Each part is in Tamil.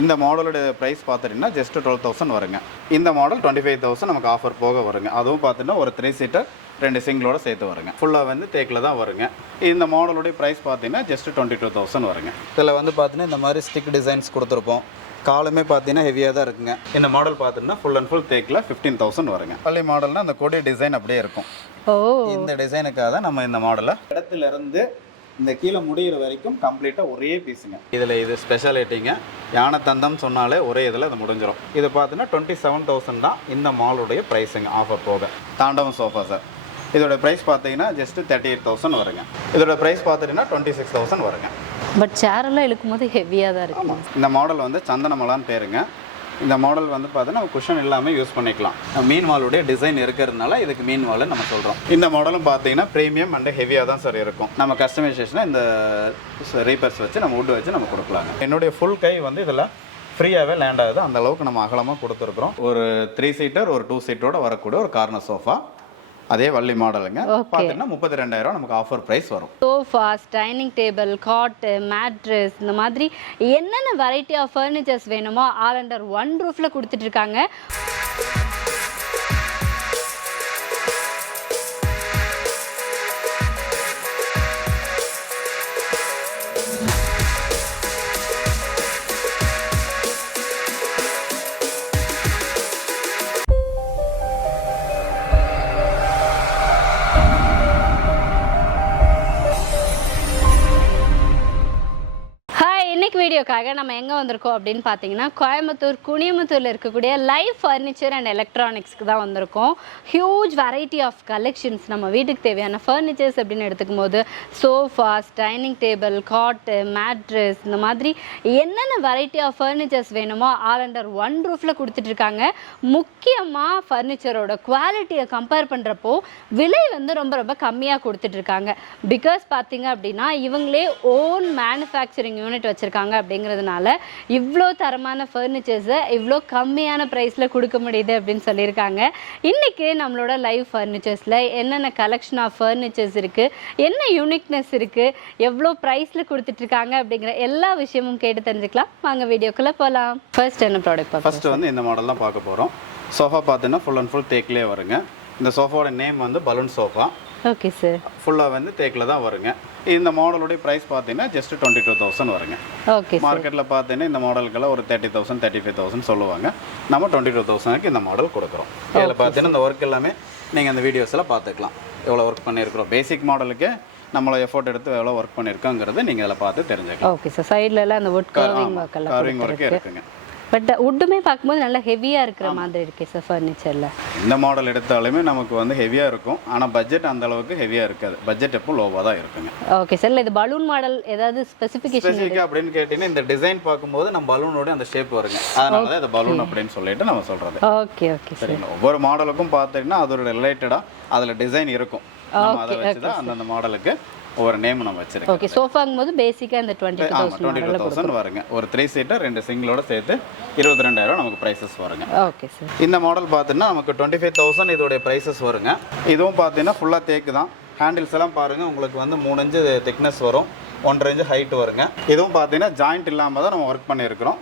இந்த மாடலோட ப்ரைஸ் பார்த்துட்டிங்கன்னா ஜஸ்ட் 12,000 வருங்க. இந்த மாடல் 25,000 நமக்கு ஆஃபர் போக வருங்க. அதுவும் பார்த்தீங்கன்னா ஒரு 3 சீட்டர் 2 சிங்கிளோட சேர்த்து வருங்க. ஃபுல்லாக வந்து தேக்கில் தான் வருங்க. இந்த மாடலுடைய ப்ரைஸ் பார்த்தீங்கன்னா ஜஸ்ட் 22,000 வருங்க. இதில் வந்து பார்த்தீங்கன்னா இந்த மாதிரி ஸ்டிக் டிசைன்ஸ் கொடுத்துருப்போம். காலுமே பார்த்தீங்கன்னா ஹெவியாக தான் இருக்குங்க. இந்த மாடல் பார்த்தீங்கன்னா ஃபுல் அண்ட் ஃபுல் தேக்கில் 15,000 வருங்க. பள்ளி மாடல்னா அந்த கொடி டிசைன் அப்படியே இருக்கும். இந்த டிசைனுக்காக தான் நம்ம இந்த மாடலை இடத்துல இருந்து இந்த கீழே முடிகிற வரைக்கும் கம்ப்ளீட்டாக ஒரே பீஸுங்க. இதில் இது ஸ்பெஷாலிட்டிங்க. யானை தந்தம் சொன்னாலே ஒரே இதில் அது முடிஞ்சிடும். இது பார்த்தீங்கன்னா 27,000 தான் இந்த மாலுடைய ப்ரைஸுங்க ஆஃபர் போக. தாண்டவம் சோஃபா சார், இதோட ப்ரைஸ் பார்த்தீங்கன்னா ஜஸ்ட் 38,000 வருங்க. இதோட ப்ரைஸ் பார்த்துட்டிங்கன்னா 26,000 வருங்க. பட் சேரெல்லாம் இழுக்கும் போது ஹெவியாக தான் இருக்கும். இந்த மாடல் வந்து சந்தனமலான்னு பேருங்க. இந்த மாடல் வந்து பார்த்தீங்கன்னா நம்ம குஷன் இல்லாமல் யூஸ் பண்ணிக்கலாம். மீன் வாலுடைய டிசைன் இருக்கிறதுனால இதுக்கு மீன் வால் நம்ம சொல்கிறோம். இந்த மாடலும் பார்த்தீங்கன்னா ப்ரீமியம் அண்ட் ஹெவியாக தான் சார் இருக்கும். நம்ம கஸ்டமைசேஷனை இந்த ரீப்பர்ஸ் வச்சு நம்ம வுட் வச்சு நம்ம கொடுக்கலாங்க. என்னுடைய ஃபுல் கை வந்து இதில் ஃப்ரீயாகவே லேண்ட் ஆகுது. அந்த அளவுக்கு நம்ம அகலமாக கொடுத்துருக்குறோம். ஒரு 3 சீட்டர் ஒரு 2 சீட்டரோட வரக்கூடிய ஒரு கார்னர் சோஃபா. அதே வள்ளி மாடலுங்க. பார்த்தீங்கன்னா 32,000 நமக்கு ஆஃபர் ப்ரைஸ் வரும். Sofas, dining table, cot, mattress, இந்த மாதிரி என்னென்ன வெரைட்டி ஆஃப் ஃபர்னிச்சர்ஸ் வேணுமோ ஆல் அண்டர் ஒன் ரூஃப்ல கொடுத்துட்டு இருக்காங்க. வீடியோக்காக நம்ம எங்கே வந்திருக்கோம் அப்படின்னு பார்த்தீங்கன்னா கோயம்புத்தூர் குனியமுத்தூரில் இருக்கக்கூடிய லைஃப் ஃபர்னிச்சர் அண்ட் எலக்ட்ரானிக்ஸ்க்கு தான் வந்திருக்கோம். Huge variety of collections. நம்ம வீட்டுக்கு தேவையான ஃபர்னிச்சர்ஸ் அப்படின்னு எடுத்துக்கும் போது sofas, dining table, cot, mattress, இந்த மாதிரி என்னென்ன வெரைட்டி ஆஃப் ஃபர்னிச்சர்ஸ் வேணுமோ ஆல் அண்டர் ஒன் ரூஃபில் கொடுத்துட்ருக்காங்க. முக்கியமாக ஃபர்னிச்சரோட குவாலிட்டியை கம்பேர் பண்ணுறப்போ விலை வந்து ரொம்ப ரொம்ப கம்மியாக கொடுத்துட்ருக்காங்க. பிகாஸ் பார்த்தீங்க அப்படின்னா இவங்களே ஓன் மேனுஃபேக்சரிங் யூனிட் வச்சுருக்காங்க. அப்படிங்கிறதுனால இவ்வளோ தரமான ஃபர்னிச்சர்ஸை இவ்வளோ கம்மியான ப்ரைஸில் கொடுக்க முடியுது அப்படின்னு சொல்லியிருக்காங்க. இன்றைக்கி நம்மளோட லைவ் ஃபர்னிச்சர்ஸில் என்னென்ன கலெக்ஷன் ஆஃப் ஃபர்னிச்சர்ஸ் இருக்குது, என்ன யூனிக்னஸ் இருக்குது, எவ்வளோ ப்ரைஸில் கொடுத்துட்ருக்காங்க அப்படிங்கிற எல்லா விஷயமும் கேட்டு தெரிஞ்சுக்கலாம். வாங்க வீடியோக்குள்ளே போகலாம். ஃபர்ஸ்ட் என்ன ப்ராடக்ட்? ஃபர்ஸ்ட் வந்து இந்த மாடல் தான் பார்க்க போகிறோம். சோஃபா பார்த்தீங்கன்னா ஃபுல் அண்ட் ஃபுல் தேக்கிலே வருங்க. இந்த சோஃபாவோட நேம் வந்து பலூன் சோஃபா. Okay sir. ஃபுல்லாக வந்து தேக்கில் தான் வருங்க. இந்த மாடலுடைய ப்ரைஸ் பார்த்தீங்கன்னா ஜஸ்ட் 22,000 வருங்க. ஓகே. மார்க்கெட்டில் பார்த்தீங்கன்னா இந்த மாடலுக்கெல்லாம் ஒரு 30,000 35,000 சொல்லுவாங்க. நம்ம 22,000க்கு இந்த மாடல் கொடுக்குறோம். இதில் பார்த்தீங்கன்னா இந்த ஒர்க் எல்லாமே நீங்கள் அந்த வீடியோஸில் பார்த்துக்கலாம். எவ்வளோ ஒர்க் பண்ணியிருக்கிறோம். பேசிக் மாடலுக்கு நம்மளை எஃபோர்ட் எடுத்து எவ்வளோ ஒர்க் பண்ணியிருக்கோங்கிறது நீங்கள் அதில் பார்த்து தெரிஞ்சுக்கலாம். Okay sir. சைட்லலாம் அந்த வுட் கார்விங் ஒர்க்கே இருக்குங்க. பட் வுட்டுமே பார்க்கும்போது நல்லா ஹெவியாக இருக்கிற மாதிரி இருக்குது சார் ஃபர்னிச்சரில். இந்த மாடல் எடுத்தாலுமே நமக்கு வந்து ஹெவியாக இருக்கும். ஆனால் பட்ஜெட் அந்த அளவுக்கு ஹெவியாக இருக்காது. பட்ஜெட் எப்போ லோவாக தான் இருக்குங்க. Okay sir. இது பலூன் மாடல் ஏதாவது ஸ்பெசிஃபிகேஷன் அப்படின்னு கேட்டிங்கன்னா இந்த டிசைன் பார்க்கும்போது நம்ம பலூனோட அந்த ஷேப் வருங்க. அதனால தான் இது பலூன் அப்படின்னு சொல்லிட்டு நம்ம சொல்கிறது. ஓகே ஓகே சரிங்களா. ஒவ்வொரு மாடலுக்கும் பார்த்தீங்கன்னா அதோட ரிலேட்டடாக அதில் டிசைன் இருக்கும். நம்ம அதை வச்சு தான் அந்தந்த மாடலுக்கு ஒரு நேம் நம்ம வச்சிருக்கோம். ஓகே. சோஃபாங்கும் போது பேசிக்காக இந்த 22,000 வருங்க. ஒரு 3 சீட்டர் 2 சிங்கிளோட சேர்த்து 22,000 நமக்கு ப்ரைஸஸ் வருங்க. Okay sir. இந்த மாடல் பார்த்தீங்கன்னா நமக்கு 25,000 இதோடைய ப்ரைஸஸ் வருங்க. இதுவும் பார்த்தீங்கன்னா ஃபுல்லாக தேக்கு தான். ஹேண்டில்ஸ் எல்லாம் பாருங்கள் உங்களுக்கு வந்து 3 இன்ச்சு திக்னஸ் வரும், 1.5 இன்ச்சு ஹைட் வருங்க. இதுவும் பார்த்தீங்கன்னா ஜாயிண்ட் இல்லாமல் தான் நம்ம ஒர்க் பண்ணியிருக்கிறோம்.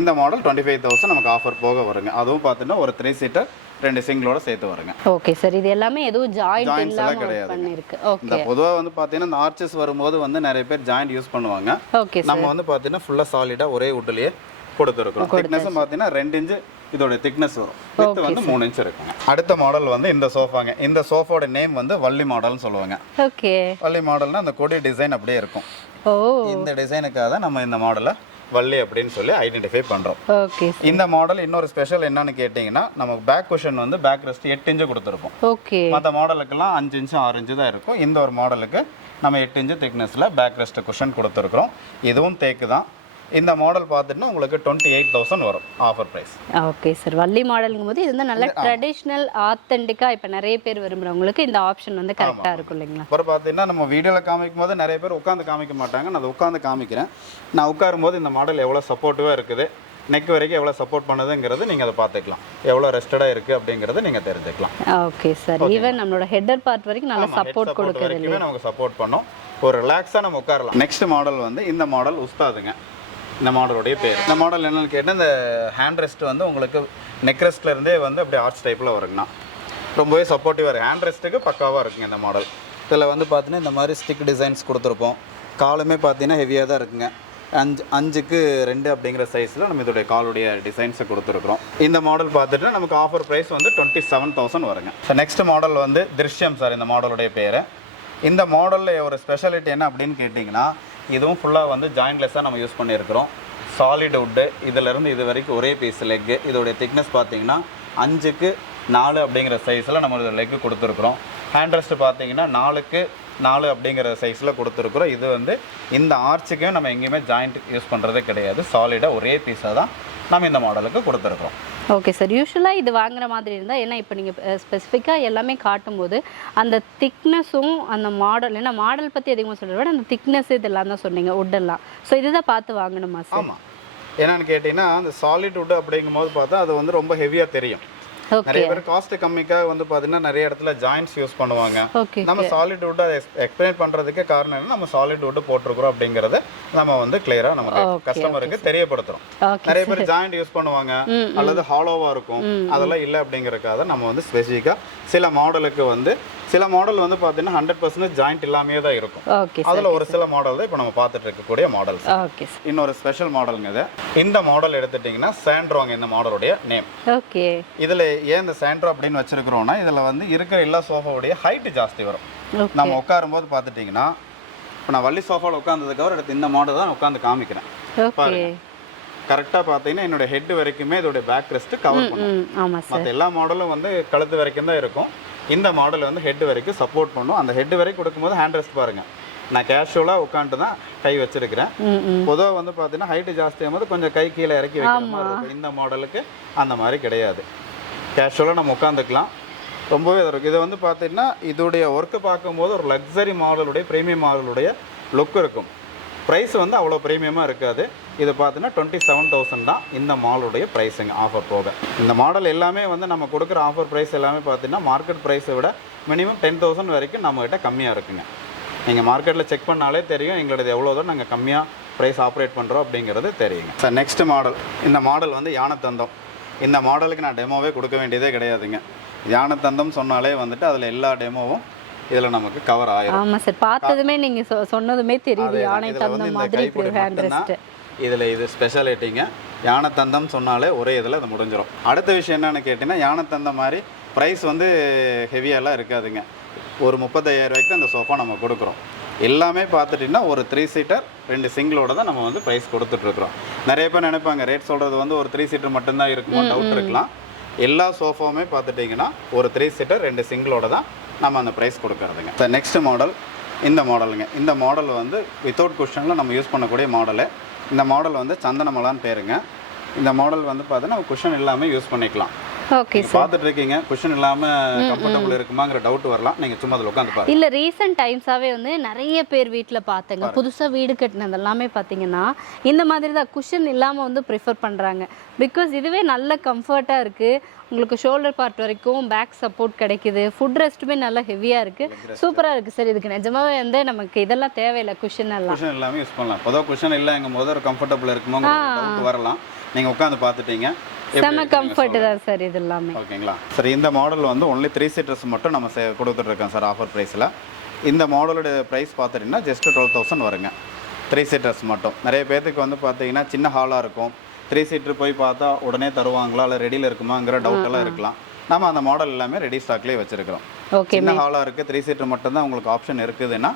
இந்த மாடல் 25,000 நமக்கு ஆஃபர் போக வருங்க. அதுவும் பார்த்தீங்கன்னா ஒரு 3 சீட்டர் 2 சிங்கிளோட சேர்த்து வருங்க. Okay sir. இது எல்லாமே எதுவும் ஜாயிண்ட் இல்லாம பண்ணிருக்கு. ஓகே. இந்த பொதுவா வந்து பாத்தீங்கன்னா இந்த ஆர்ச்சஸ் வரும்போது வந்து நிறைய பேர் ஜாயிண்ட் யூஸ் பண்ணுவாங்க. ஓகே. நம்ம வந்து பாத்தீங்கன்னா ஃபுல்லா சாலிடா ஒரே வுட்லயே கொடுத்துருக்கோம். திக்னஸ் பாத்தீங்கன்னா 2 இன்ச் இதோட திக்னஸ் வரும். வித் வந்து 3 இன்ச் இருக்குங்க. அடுத்த மாடல் வந்து இந்த சோஃபாங்க. இந்த சோஃபாவோட நேம் வந்து வள்ளி மாடல்னு சொல்லுவாங்க. ஓகே. வள்ளி மாடல்னா அந்த கொடி டிசைன் அப்படியே இருக்கும். ஓ. இந்த டிசைனுக்காக தான் நம்ம இந்த மாடலை வள்ளி அப்படின்னு சொல்லி ஐடென்டிஃபை பண்ணுறோம். ஓகே. இந்த மாடல் இன்னொரு ஸ்பெஷல் என்னன்னு கேட்டிங்கன்னா நமக்கு பேக் குஷன் வந்து பேக் ரெஸ்ட் 8 இன்ச்சு கொடுத்துருப்போம். ஓகே. மற்ற மாடலுக்கெல்லாம் 5 இன்ச்சு 6 இன்ச்சு தான் இருக்கும். இந்த ஒரு மாடலுக்கு நம்ம 8 இன்ச்சு திக்னஸில் பேக் ரெஸ்ட் குஷன் கொடுத்துருக்குறோம். இதுவும் தேக்கு தான். இந்த மாடல் பார்த்துட்டுனா உங்களுக்கு 28,000 வரும் offer price. Okay sir. Valli மாடலுங்கும் போது இது வந்து நல்ல ட்ரெடிஷ்னல் ஆத்தென்டிக்காக இப்போ நிறைய பேர் விரும்புகிறவங்களுக்கு இந்த ஆப்ஷன் வந்து கரெக்டாக இருக்கும் இல்லைங்களா. அப்புறம் பார்த்தீங்கன்னா நம்ம வீடியோவில் காமிக்கும் போது நிறைய பேர் உட்காந்து காமிக்க மாட்டாங்க. நான் அதை உட்காந்து காமிக்கிறேன். நான் உட்காரும் போது இந்த மாடல் எவ்வளோ சப்போர்ட்டிவாக இருக்குது, நெக் வரைக்கும் எவ்வளோ சப்போர்ட் பண்ணுதுங்கிறது நீங்கள் அதை பார்த்துக்கலாம். எவ்வளோ ரெஸ்டடாக இருக்குது அப்படிங்கிறத நீங்கள் தெரிஞ்சுக்கலாம். Okay sir. ஈவன் நம்மளோட ஹெட்டர் பார்ட் வரைக்கும் நல்லா சப்போர்ட் கொடுக்குறது. நமக்கு சப்போர்ட் பண்ணோம். ஒரு ரிலாக்ஸாக நம்ம உட்காரலாம். நெக்ஸ்ட் மாடல் வந்து இந்த மாடல் உஸ்தாதுங்க. இந்த மாடலுடைய பேர். இந்த மாடல் என்னென்னு கேட்டால் இந்த ஹேண்ட் ரெஸ்ட் வந்து உங்களுக்கு நெக் ரெஸ்ட்லேருந்தே வந்து அப்படியே ஆர்ச் டைப்பில் வருங்கண்ணா. ரொம்பவே சப்போர்ட்டிவாக இருக்குது. ஹேண்ட் ரெஸ்ட்டுக்கு பக்காவாக இருக்குங்க இந்த மாடல். இதில் வந்து பார்த்தீங்கன்னா இந்த மாதிரி ஸ்டிக் டிசைன்ஸ் கொடுத்துருப்போம். காலுமே பார்த்தீங்கன்னா ஹெவியாக தான் இருக்குங்க. 5க்கு 2 அப்படிங்கிற சைஸில் நம்ம இதோடைய காலுடைய டிசைன்ஸை கொடுத்துருக்குறோம். இந்த மாடல் பார்த்துட்டு நமக்கு ஆஃபர் ப்ரைஸ் வந்து 27,000 வருங்க. ஸோ நெக்ஸ்ட் மாடல் வந்து திருஷ்யம் சார் இந்த மாடலுடைய பேர். இந்த மாடலில் ஒரு ஸ்பெஷாலிட்டி என்ன அப்படின்னு கேட்டிங்கன்னா, இதுவும் ஃபுல்லாக வந்து ஜாயின்லெஸ்ஸாக நம்ம யூஸ் பண்ணியிருக்கிறோம். Solid wood. இதிலேருந்து இது வரைக்கும் ஒரே பீஸ் லெக்கு. இதோடைய திக்னஸ் பார்த்தீங்கன்னா 5க்கு 4 அப்படிங்கிற சைஸில் நம்ம லெக்கு கொடுத்துருக்குறோம். ஹேண்ட் ரெஸ்ட் பார்த்தீங்கன்னா 4க்கு 4 அப்படிங்கிற சைஸில் கொடுத்துருக்குறோம். இது வந்து இந்த ஆர்ச்சுக்கும் நம்ம எங்கேயுமே ஜாயிண்ட் யூஸ் பண்ணுறதே கிடையாது. சாலிடாக ஒரே பீஸாக தான் நம்ம இந்த மாடலுக்கு கொடுத்துருக்குறோம். Okay sir. யூஸ்வலாக இது வாங்குற மாதிரி இருந்தால், ஏன்னா இப்போ நீங்கள் ஸ்பெசிஃபிக்காக எல்லாமே காட்டும்போது அந்த திக்னஸும் அந்த மாடல், ஏன்னா மாடல் பற்றி அதிகமாக சொல்கிறத விட அந்த திக்னஸ் இதெல்லாம் தான் சொன்னீங்க, வுட்டெல்லாம். ஸோ இதுதான் பார்த்து வாங்கணுமா சார்? ஆமாம். என்னென்னு கேட்டிங்கன்னா அந்த சாலிட் வுட் அப்படிங்கும்போது பார்த்தா அது வந்து ரொம்ப ஹெவியாக தெரியும். நிறைய பேர் காஸ்ட் கம்மிக்காக வந்து பார்த்தீங்கன்னா நிறைய இடத்துல ஜாயின்ட்ஸ் யூஸ் பண்ணுவாங்க. நம்ம சாலிட் வுட் அதை எக்ஸ்பிளைன் பண்ணுறதுக்கே காரணம் என்ன, நம்ம சாலிட் வுட் போட்டிருக்கிறோம் அப்படிங்கிறத நம்ம வந்து கிளியராக நம்ம கஸ்டமருக்கு தெரியப்படுத்துறோம். நிறைய பேர் ஜாயிண்ட் யூஸ் பண்ணுவாங்க அல்லது ஹாலோவாக இருக்கும். அதெல்லாம் இல்லை அப்படிங்கிறதுக்காக நம்ம வந்து ஸ்பெசிஃபிக்காக சில மாடலுக்கு வந்து சில மாடல் வந்து பார்த்தீங்கன்னா 100% ஜாயிண்ட் இல்லாமையே தான் இருக்கும். அதில் ஒரு சில மாடல் தான் இப்போ நம்ம பார்த்துட்டு இருக்கக்கூடிய மாடல். இன்னொரு ஸ்பெஷல் மாடலுங்க இது. இந்த மாடல் எடுத்துட்டிங்கன்னா சாண்ட்ரோங்க இந்த மாடலுடைய நேம். ஓகே. இதில் ஏன் இந்த சாண்ட்ரோ அப்படின்னு வச்சிருக்கிறோம்னா, இதில் வந்து இருக்கிற எல்லா சோஃபாவுடைய ஹைட்டு ஜாஸ்தி வரும். நம்ம உட்காரும்போது பார்த்துட்டிங்கன்னா, இப்போ நான் வள்ளி சோஃபாவில் உட்காந்ததுக்கப்புறம் எடுத்து இந்த மாடல் தான் உட்காந்து காமிக்கிறேன். கரெக்டாக பார்த்தீங்கன்னா என்னோட ஹெட் வரைக்குமே இதோடைய பேக் ரெஸ்ட்டு கவர் பண்ணும். மற்ற எல்லா மாடலும் வந்து கழுத்து வரைக்கும் தான் இருக்கும். இந்த மாடல் வந்து ஹெட் வரைக்கும் சப்போர்ட் பண்ணும். அந்த ஹெட் வரைக்கும் கொடுக்கும்போது ஹேண்ட் ரெஸ்ட் பாருங்கள், நான் கேஷுவலாக உட்காந்துட்டு தான் கை வச்சிருக்கிறேன். பொதுவாக வந்து பார்த்தீங்கன்னா ஹைட்டு ஜாஸ்தியாகும் போது கொஞ்சம் கை கீழே இறக்கி வைக்கிற மாதிரி இருக்கும். இந்த மாடலுக்கு அந்த மாதிரி கிடையாது. கேஷுவலாக நம்ம உட்காந்துக்கலாம். ரொம்பவே இருக்கும். இதை வந்து பார்த்தீங்கன்னா இதோடைய ஒர்க்கு பார்க்கும்போது ஒரு லக்ஸரி மாடலுடைய ப்ரீமியம் மாடலுடைய லுக் இருக்கும். ப்ரைஸ் வந்து அவ்வளோ ப்ரீமியமாக இருக்காது. இது பார்த்தீங்கன்னா 27,000 தான் இந்த மாடலுடைய ப்ரைஸுங்க ஆஃபர் போக. இந்த மாடல் எல்லாமே வந்து நம்ம கொடுக்குற ஆஃபர் ப்ரைஸ் எல்லாமே பார்த்தீங்கன்னா மார்க்கெட் ப்ரைஸை விட மினிமம் 10,000 வரைக்கும் நம்மகிட்ட கம்மியாக இருக்குங்க. நீங்கள் மார்க்கெட்டில் செக் பண்ணாலே தெரியும் எங்களோடது எவ்வளோ தான் நாங்கள் கம்மியாக ப்ரைஸ் ஆப்ரேட் பண்ணுறோம் அப்படிங்கிறது தெரியுங்க. Sir next model. இந்த மாடல் வந்து யானைத்தந்தம். இந்த மாடலுக்கு நான் டெமோவே கொடுக்க வேண்டியதே கிடையாதுங்க. யானைத்தந்தம் சொன்னாலே வந்துட்டு அதில் எல்லா டெமோவும் இதில் நமக்கு கவர் ஆயிடும். ஆமாம் சார், பார்த்ததுமே நீங்கள் சொன்னதுமே தெரியுது யானை தந்தம் மாதிரி. இதில் இது ஸ்பெஷாலிட்டிங்க. யானை தந்தம் சொன்னாலே ஒரே இதில் அது முடிஞ்சிடும். அடுத்த விஷயம் என்னென்னு கேட்டிங்கன்னா, யானை தந்தம் மாதிரி ப்ரைஸ் வந்து ஹெவியாலாம் இருக்காதுங்க. ஒரு 35,000 ரூபாய்க்கு அந்த சோஃபா நம்ம கொடுக்குறோம். எல்லாமே பார்த்துட்டிங்கன்னா ஒரு 3 சீட்டர் 2 சிங்கிளோட தான் நம்ம வந்து ப்ரைஸ் கொடுத்துட்ருக்குறோம். நிறைய பேர் நினைப்பாங்க ரேட் சொல்கிறது வந்து ஒரு 3 சீட்டர் மட்டும்தான் இருக்குமோ, டவுட் இருக்கலாம். எல்லா சோஃபாவுமே பார்த்துட்டிங்கன்னா ஒரு 3 சீட்டர் 2 சிங்கிளோட தான் நம்ம அந்த ப்ரைஸ் கொடுக்குறதுங்க. இப்போ நெக்ஸ்ட் மாடல் இந்த மாடலுங்க. இந்த மாடல் வந்து வித்தவுட் குஷனில் நம்ம யூஸ் பண்ணக்கூடிய மாடலு. இந்த மாடல் வந்து சந்தனமலான்னு பேருங்க. இந்த மாடல் வந்து பார்த்தீங்கன்னா குஷன் இல்லாமல் யூஸ் பண்ணிக்கலாம். Okay sir. பார்த்துட்டு இருக்கீங்க, குஷன் இல்லாமல் கம்ஃபர்டபுள் இருக்குமாங்கிற டவுட் வரலாம். நீங்கள் சும்மா அதில் உட்காந்து பாருங்க. இல்லை, ரீசெண்ட் டைம்ஸாகவே வந்து நிறைய பேர் வீட்டில் பார்த்தேங்க, புதுசாக வீடு கட்டினது எல்லாமே பார்த்தீங்கன்னா இந்த மாதிரி தான் குஷன் இல்லாமல் வந்து ப்ரிஃபர் பண்ணுறாங்க. பிகாஸ் இதுவே நல்ல கம்ஃபர்ட்டாக இருக்குது. உங்களுக்கு ஷோல்டர் பார்ட் வரைக்கும் பேக் சப்போர்ட் கிடைக்குது. ஃபுட் ரெஸ்ட்டுமே நல்லா ஹெவியாக இருக்குது. சூப்பராக இருக்குது சார். இதுக்கு நிஜமாவே வந்து நமக்கு இதெல்லாம் தேவையில்லை, குஷன் எல்லாம். குஷன் எல்லாமே யூஸ் பண்ணலாம். பொதுவாக குஷன் இல்லைங்கும் போது ஒரு கம்ஃபர்டபுள் இருக்குமோ டவுட் வரலாம். நீங்கள் உட்காந்து பார்த்துட்டீங்க, செம கம்ஃபர்ட் தான் சார் இது எல்லாமே. ஓகேங்களா சார். இந்த மாடல் வந்து ஒன்லி 3 சீட்டர்ஸ் மட்டும் நம்ம கொடுத்துட்ருக்கோம் சார் ஆஃபர் ப்ரைஸில். இந்த மாடலோட ப்ரைஸ் பார்த்துட்டிங்கன்னா ஜஸ்ட் 12,000 வருங்க. 3 சீட்டர்ஸ் மட்டும். நிறைய பேர்த்துக்கு வந்து பார்த்தீங்கன்னா சின்ன ஹாலாக இருக்கும். 3 சீட்டர் போய் பார்த்தா உடனே தருவாங்களா இல்லை ரெடியில் இருக்குமாங்கிற டவுட்டெல்லாம் இருக்கலாம். நம்ம அந்த மாடல் எல்லாமே ரெடி ஸ்டாக்லேயே வச்சுருக்கிறோம். சின்ன ஹாலாக இருக்குது, 3 சீட்டர் மட்டும்தான் உங்களுக்கு ஆப்ஷன் இருக்குதுன்னா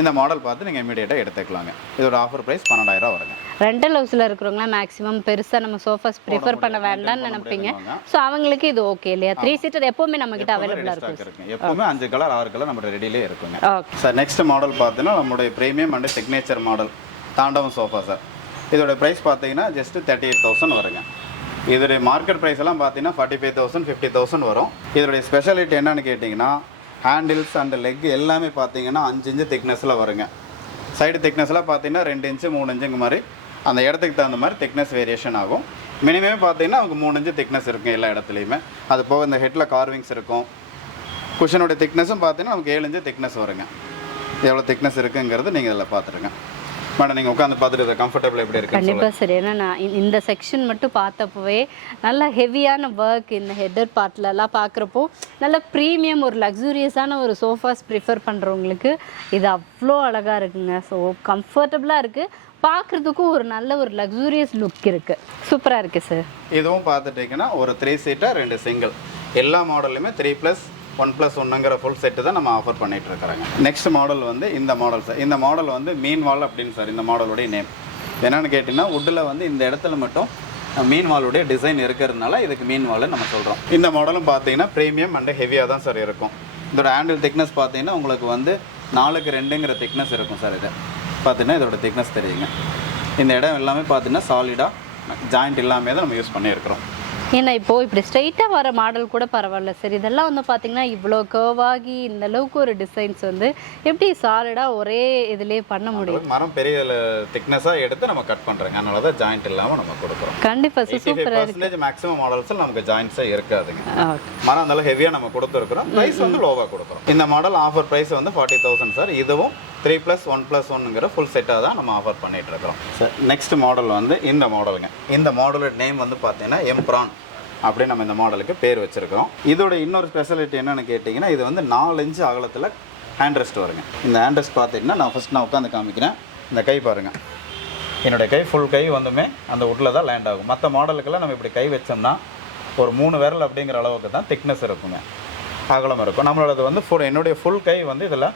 இந்த மாடல் பார்த்து நீங்கள் இமீடியட்டாக எடுத்துக்கலாங்க. இதோட ஆஃபர் ப்ரைஸ் 12,000 வருங்க. ரெண்டல் ஹவுஸில் இருக்கிறவங்களாம் மேக்ஸிமம் பெருசாக நம்ம சோஃபாஸ் ப்ரிஃபர் பண்ண வேண்டாம்னு நினைப்பீங்க. ஸோ அவங்களுக்கு இது ஓகே இல்லையா? 3 சீட்டர் எப்போவுமே நம்மகிட்ட அவைலபிளாக இருக்கும். எப்போவுமே 5 கலர் 6 கலர் நம்ம ரெடியிலே இருக்குங்க. சார் நெக்ஸ்ட் மாடல் பார்த்தீங்கன்னா நம்மளுடைய ப்ரீமியம் அண்ட் சிக்னேச்சர் மாடல் தாண்டவம் சோஃபா சார். இதோட ப்ரைஸ் பார்த்தீங்கன்னா ஜஸ்ட் 38,000 வருங்க. இதோடைய மார்க்கெட் ப்ரைஸ் எல்லாம் பார்த்தீங்கன்னா 45,000 50,000 வரும். இதோடைய ஸ்பெஷாலிட்டி என்னன்னு கேட்டிங்கன்னா, ஹேண்டில்ஸ் அண்ட் லெக் எல்லாமே பார்த்தீங்கன்னா 5 இன்ச்சு திக்னஸில் வருங்க. சைடு திக்னஸ்லாம் பார்த்தீங்கன்னா 2 இன்ச்சு 3 இன்ச்சுங்க மாதிரி அந்த இடத்துக்கு தகுந்த மாதிரி திக்னஸ் வேரியேஷன் ஆகும். மினிமம் பார்த்தீங்கன்னா அவங்க 3 இன்ச்சு திக்னஸ் இருக்குங்க எல்லா இடத்துலையுமே. அது போக இந்த ஹெட்டில் கார்விங்ஸ் இருக்கும். குஷனோட திக்னஸும் பார்த்தீங்கன்னா நமக்கு 7 இன்ச்சு திக்னஸ் வருங்க. எவ்வளோ திக்னஸ் இருக்குங்கிறது நீங்கள் இதில் பார்த்துருங்க. மேடம் நீங்கள் உட்காந்து பார்த்துட்டு இதை கம்ஃபர்டபுள் எப்படி இருக்கு? கண்டிப்பாக சார். ஏன்னா நான் இந்த செக்ஷன் மட்டும் பார்த்தப்பவே நல்ல ஹெவியான ஒர்க் இந்த ஹெட்டர் பார்ட்லலாம் பார்க்குறப்போ நல்ல ப்ரீமியம் ஒரு லக்ஸூரியஸான ஒரு சோஃபாஸ் ப்ரிஃபர் பண்ணுறவங்களுக்கு இது அவ்வளோ அழகாக இருக்குங்க. ஸோ கம்ஃபர்டபுளாக இருக்குது, பார்க்குறதுக்கும் ஒரு நல்ல ஒரு லக்ஸூரியஸ் லுக் இருக்குது. சூப்பராக இருக்குது சார். இதுவும் பார்த்துட்டிங்கன்னா ஒரு 3 சீட்டர் 2 சிங்கிள் எல்லா மாடல்லையுமே 3+1+1ங்கிற ஃபுல் செட்டு தான் நம்ம ஆஃபர் பண்ணிட்டு இருக்கிறாங்க. நெக்ஸ்ட் மாடல் வந்து இந்த மாடல் சார். இந்த மாடல் வந்து மீன் வால் அப்படின்னு சார் இந்த மாடலுடைய நேம். என்னென்னு கேட்டிங்கன்னா வுட்டில் வந்து இந்த இடத்துல மட்டும் மீன் வாலுடைய டிசைன் இருக்கிறதுனால இதுக்கு மீன் வால் நம்ம சொல்கிறோம். இந்த மாடலும் பார்த்தீங்கன்னா ப்ரீமியம் அண்ட் ஹெவியாக தான் சார் இருக்கும். இதோட ஹேண்டில் திக்னஸ் பார்த்தீங்கன்னா உங்களுக்கு வந்து 4x2ங்கிற திக்னஸ் இருக்கும் சார். இது பார்த்தீங்கன்னா இதோட திக்னஸ் தெரியுங்க. இந்த இடம் எல்லாமே பார்த்தீங்கன்னா சாலிடாக ஜாயிண்ட் இல்லாமல் தான் நம்ம யூஸ் பண்ணியிருக்கிறோம். ஏன்னா இப்போது இப்படி ஸ்ட்ரைட்டாக வர மாடல் கூட பரவாயில்ல சார். இதெல்லாம் வந்து பார்த்திங்கன்னா இவ்வளோ கர்வாகி இந்த அளவுக்கு ஒரு டிசைன்ஸ் வந்து எப்படி சாலிடாக ஒரே இதுலேயே பண்ண முடியும்? மரம் பெரிய திக்னஸாக எடுத்து நம்ம கட் பண்ணுறோங்க, அதனால தான் ஜாயிண்ட் இல்லாமல் நம்ம கொடுக்குறோம். கண்டிப்பாக சார், சூப்பராக இருக்குது. மேக்ஸிமம் மாடல்ஸில் நமக்கு ஜாயின்ஸே இருக்காதுங்க. மரம் இருந்தாலும் ஹெவியாக நம்ம கொடுத்துருக்குறோம், ப்ரைஸ் வந்து லோவாக கொடுக்குறோம். இந்த மாடல் ஆஃபர் ப்ரைஸ் வந்து 40,000 சார். இதுவும் 3+1+1ங்கிற ஃபுல் செட்டாக தான் நம்ம ஆஃபர் பண்ணிகிட்டு இருக்கிறோம் சார். நெக்ஸ்ட் மாடல் வந்து இந்த மாடலுங்க. இந்த மாடலோட நேம் வந்து பார்த்தீங்கன்னா எம்ப்ரான் அப்படி நம்ம இந்த மாடலுக்கு பேர் வச்சுருக்கோம். இதோட இன்னொரு ஸ்பெஷாலிட்டி என்னென்னு கேட்டிங்கன்னா இது வந்து 4 இன்ச்சு அகலத்தில் ஹேண்ட் ரெஸ்ட் வருங்க. இந்த ஹேண்ட் ரெஸ்ட் பார்த்தீங்கன்னா நான் உட்காந்து காமிக்கிறேன். இந்த கை பாருங்கள், என்னுடைய கை ஃபுல் கை வந்துமே அந்த வுட்டில் தான் லேண்ட் ஆகும். மற்ற மாடலுக்கெல்லாம் நம்ம இப்படி கை வச்சோம்னா ஒரு 3 விரல் அப்படிங்கிற அளவுக்கு தான் திக்னஸ் இருக்குங்க, அகலம் இருக்கும். நம்மளோடது வந்து என்னுடைய ஃபுல் கை வந்து இதில்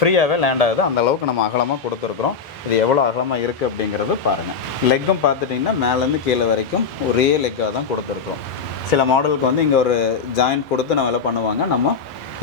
ஃப்ரீயாகவே லேண்ட் ஆகுது. அந்த அளவுக்கு நம்ம அகலமாக கொடுத்துருக்குறோம். இது எவ்வளோ அகலமாக இருக்குது அப்படிங்கிறது பாருங்கள். லெக்கும் பார்த்துட்டிங்கன்னா மேலேருந்து கீழே வரைக்கும் ஒரே லெக்காக தான் கொடுத்துருக்குறோம். சில மாடலுக்கு வந்து இங்கே ஒரு ஜாயிண்ட் கொடுத்து நம்ம எல்லாம் பண்ணுவாங்க, நம்ம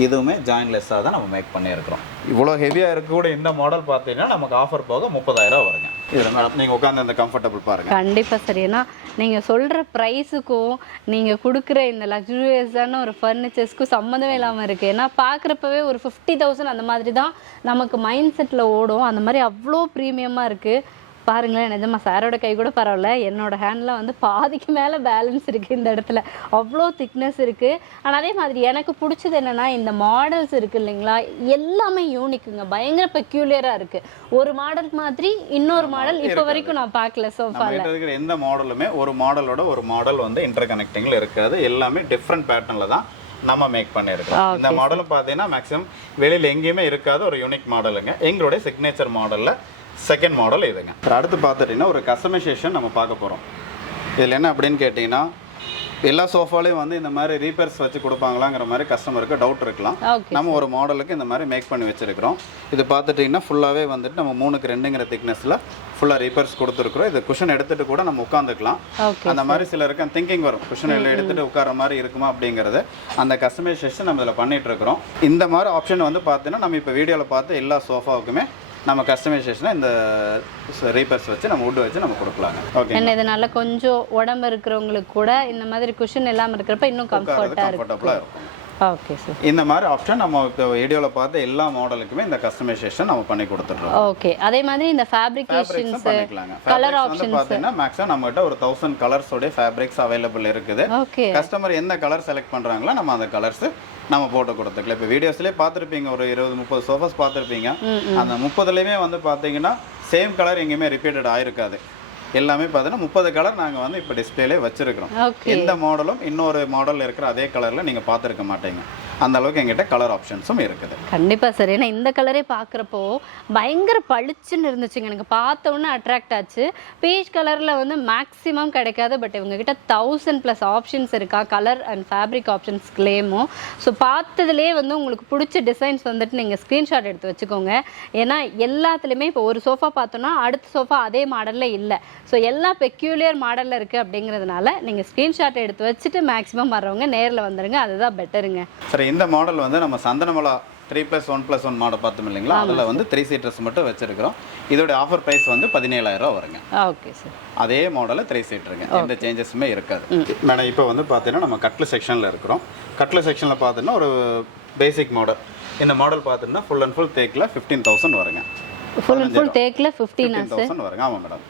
இதுவுமே ஜாயின்லெஸ்ஸாக தான் நம்ம மேக் பண்ணியிருக்கிறோம். இவ்வளோ ஹெவியாக இருக்கக்கூடிய இந்த மாடல் பார்த்தீங்கன்னா நமக்கு ஆஃபர் போக 30,000 வருங்க. இதில் மேடம் நீங்கள் உட்காந்து அந்த கம்ஃபர்டபுள் பாருங்கள். கண்டிப்பாக சரி. ஏன்னா நீங்கள் சொல்கிற ப்ரைஸுக்கும் நீங்கள் கொடுக்குற இந்த லக்ஸூரியஸான ஒரு ஃபர்னிச்சர்ஸ்க்கும் சம்மந்தமே இல்லாமல் இருக்குது. ஏன்னா பார்க்குறப்பவே ஒரு 50,000 அந்த மாதிரி தான் நமக்கு மைண்ட் செட்டில் ஓடும். அந்த மாதிரி அவ்வளோ ப்ரீமியமாக இருக்குது. பாருங்களேன், நிஜமா சாரோட கை கூட பரவாயில்ல, என்னோட ஹேண்டில் வந்து பாதிக்கு மேலே பேலன்ஸ் இருக்குது. இந்த இடத்துல அவ்வளோ திக்னஸ் இருக்குது. ஆனால் அதே மாதிரி எனக்கு பிடிச்சது என்னென்னா இந்த மாடல்ஸ் இருக்குது இல்லைங்களா, எல்லாமே யூனிக்குங்க, பயங்கர பெக்யூலியராக இருக்குது. ஒரு மாடல் மாதிரி இன்னொரு மாடல் இப்போ வரைக்கும் நான் பார்க்கல சோஃபாவில். இருக்கிற எந்த மாடலுமே ஒரு மாடலோட ஒரு மாடல் வந்து இன்டர் கனெக்டிங்கில் இருக்காது. எல்லாமே டிஃப்ரெண்ட் பேட்டர்னில் தான் நம்ம மேக் பண்ணியிருக்கோம். இந்த மாடலும் பார்த்தீங்கன்னா மேக்ஸிமம் வெளியில் எங்கேயுமே இருக்காத ஒரு யூனிக் மாடலுங்க. எங்களுடைய சிக்னேச்சர் மாடலில் செகண்ட் மாடல் இதுங்க. அடுத்து பார்த்துட்டிங்கன்னா ஒரு கஸ்டமைசேஷன் நம்ம பார்க்க போகிறோம். இதில் என்ன அப்படின்னு கேட்டிங்கன்னா எல்லா சோஃபாலையும் வந்து இந்த மாதிரி ரீப்பேர்ஸ் வச்சு கொடுப்பாங்களாங்கிற மாதிரி கஸ்டமருக்கு டவுட் இருக்கலாம். நம்ம ஒரு மாடலுக்கு இந்த மாதிரி மேக் பண்ணி வச்சுருக்கிறோம். இது பார்த்துட்டிங்கன்னா ஃபுல்லாகவே வந்துட்டு நம்ம 3x2ங்கிற திக்னஸில் ஃபுல்லாக ரீப்பேர்ஸ் கொடுத்துருக்குறோம். இது குஷன் எடுத்துகிட்டு கூட நம்ம உட்காந்துக்கலாம். அந்த மாதிரி சிலருக்கு திங்கிங் வரும், குஷன் எடுத்துகிட்டு உட்கார மாதிரி இருக்குமா அப்படிங்கிறது. அந்த கஸ்டமைசேஷன் நம்ம இதில் பண்ணிகிட்டு இருக்கிறோம். இந்த மாதிரி ஆப்ஷன் வந்து பார்த்தீங்கன்னா நம்ம இப்போ வீடியோவில் பார்த்து எல்லா சோஃபாவுக்குமே நம்ம கஸ்டமைசேஷனாக இந்த ரீப்பர்ஸ் வச்சு நம்ம வுட் வச்சு நம்ம கொடுக்கலாங்க. ஓகே, என்ன இதனால கொஞ்சம் உடம்பு இருக்கிறவங்களுக்கு கூட இந்த மாதிரி குஷன் இல்லாமல் இருக்கிறப்ப இன்னும் கம்ஃபர்ட்டாக இருக்கும். Okay sir. இந்த மாதிரி ஆப்ஷன் நம்ம இப்போ வீடியோவில் பார்த்த எல்லா மாடலுக்குமே இந்த கஸ்டமைசேஷன் நம்ம பண்ணி கொடுத்துட்றோம். ஓகே, அதே மாதிரி இந்த ஃபேப்ரிகேஷன்ஸ் பண்ணிக்கலாங்க. கலர் ஆப்ஷன்ஸ் பார்த்தீங்கன்னா மேக்ஸிமம் நம்மகிட்ட ஒரு 1000 கலர்ஸோட ஃபேப்ரிக்ஸ் அவைலபிள் இருக்குது. ஓகே, கஸ்டமர் எந்த கலர் செலக்ட் பண்ணுறாங்களோ நம்ம அந்த கலர்ஸ் நம்ம போட்டு கொடுத்துக்கலாம். இப்போ வீடியோஸ்லேயே பார்த்துருப்பீங்க, ஒரு 20-30 சோஃபாஸ் பார்த்துருப்பீங்க. அந்த 30லையுமே வந்து பார்த்தீங்கன்னா சேம் கலர் எங்கேயுமே ரிப்பீட்டட் ஆயிருக்காது. எல்லாமே பார்த்தீங்கன்னா 30 கலர் நாங்கள் வந்து இப்போ டிஸ்பிளேலே வச்சிருக்கிறோம். எந்த மாடலும் இன்னொரு மாடல் இருக்கிற அதே கலரில் நீங்கள் பார்த்துருக்க மாட்டீங்க. அந்த அளவுக்கு எங்கிட்ட கலர் ஆப்ஷன்ஸும் இருக்குது. கண்டிப்பாக சார். ஏன்னா இந்த கலரே பார்க்குறப்போ பயங்கர பளிச்சுன்னு இருந்துச்சுங்க, எனக்கு பார்த்த உடனே அட்ராக்ட் ஆச்சு. பீச் கலரில் வந்து மேக்ஸிமம் கிடைக்காது, பட் இவங்ககிட்ட 1000+ ஆப்ஷன்ஸ் இருக்கா, கலர் அண்ட் ஃபேப்ரிக் ஆப்ஷன்ஸ்லேயும். ஸோ பார்த்ததுலேயே வந்து உங்களுக்கு பிடிச்ச டிசைன்ஸ் வந்துட்டு நீங்கள் ஸ்க்ரீன்ஷாட் எடுத்து வச்சுக்கோங்க. ஏன்னா எல்லாத்துலேயுமே இப்போ ஒரு சோஃபா பார்த்தோன்னா அடுத்த சோஃபா அதே மாடலில் இல்லை. ஸோ எல்லாம் பெக்யூலியர் மாடலில் இருக்குது அப்படிங்கிறதுனால நீங்கள் ஸ்க்ரீன்ஷாட் எடுத்து வச்சுட்டு மேக்ஸிமம் வர்றவங்க நேரில் வந்துடுங்க, அதுதான் பெட்டருங்க. சரி, இந்த மாடல் வந்து நம்ம சந்தனமலா 3+1+1 மாடல் பார்த்தோம் இல்லைங்களா, அதில் வந்து 3 சீட்டர்ஸ் மட்டும் வச்சிருக்கிறோம். இதோட ஆஃபர் ப்ரைஸ் வந்து 17,000 வருங்க. Okay sir. அதே மாடலில் 3 சீட்டருங்க, எந்த சேஞ்சஸுமே இருக்காது. மேடம் இப்போ வந்து பார்த்தீங்கன்னா நம்ம கட்லு செக்ஷனில் இருக்கிறோம். கட்லு செக்ஷனில் பார்த்தீங்கன்னா ஒரு பேசிக் மாடல். இந்த மாடல் பார்த்தீங்கன்னா ஃபுல் அண்ட் ஃபுல் தேக்கில் 15,000 வருங்க. ஃபுல் அண்ட் ஃபுல் தேக்கில் 15,000 வருங்க. ஆமாம் மேடம்,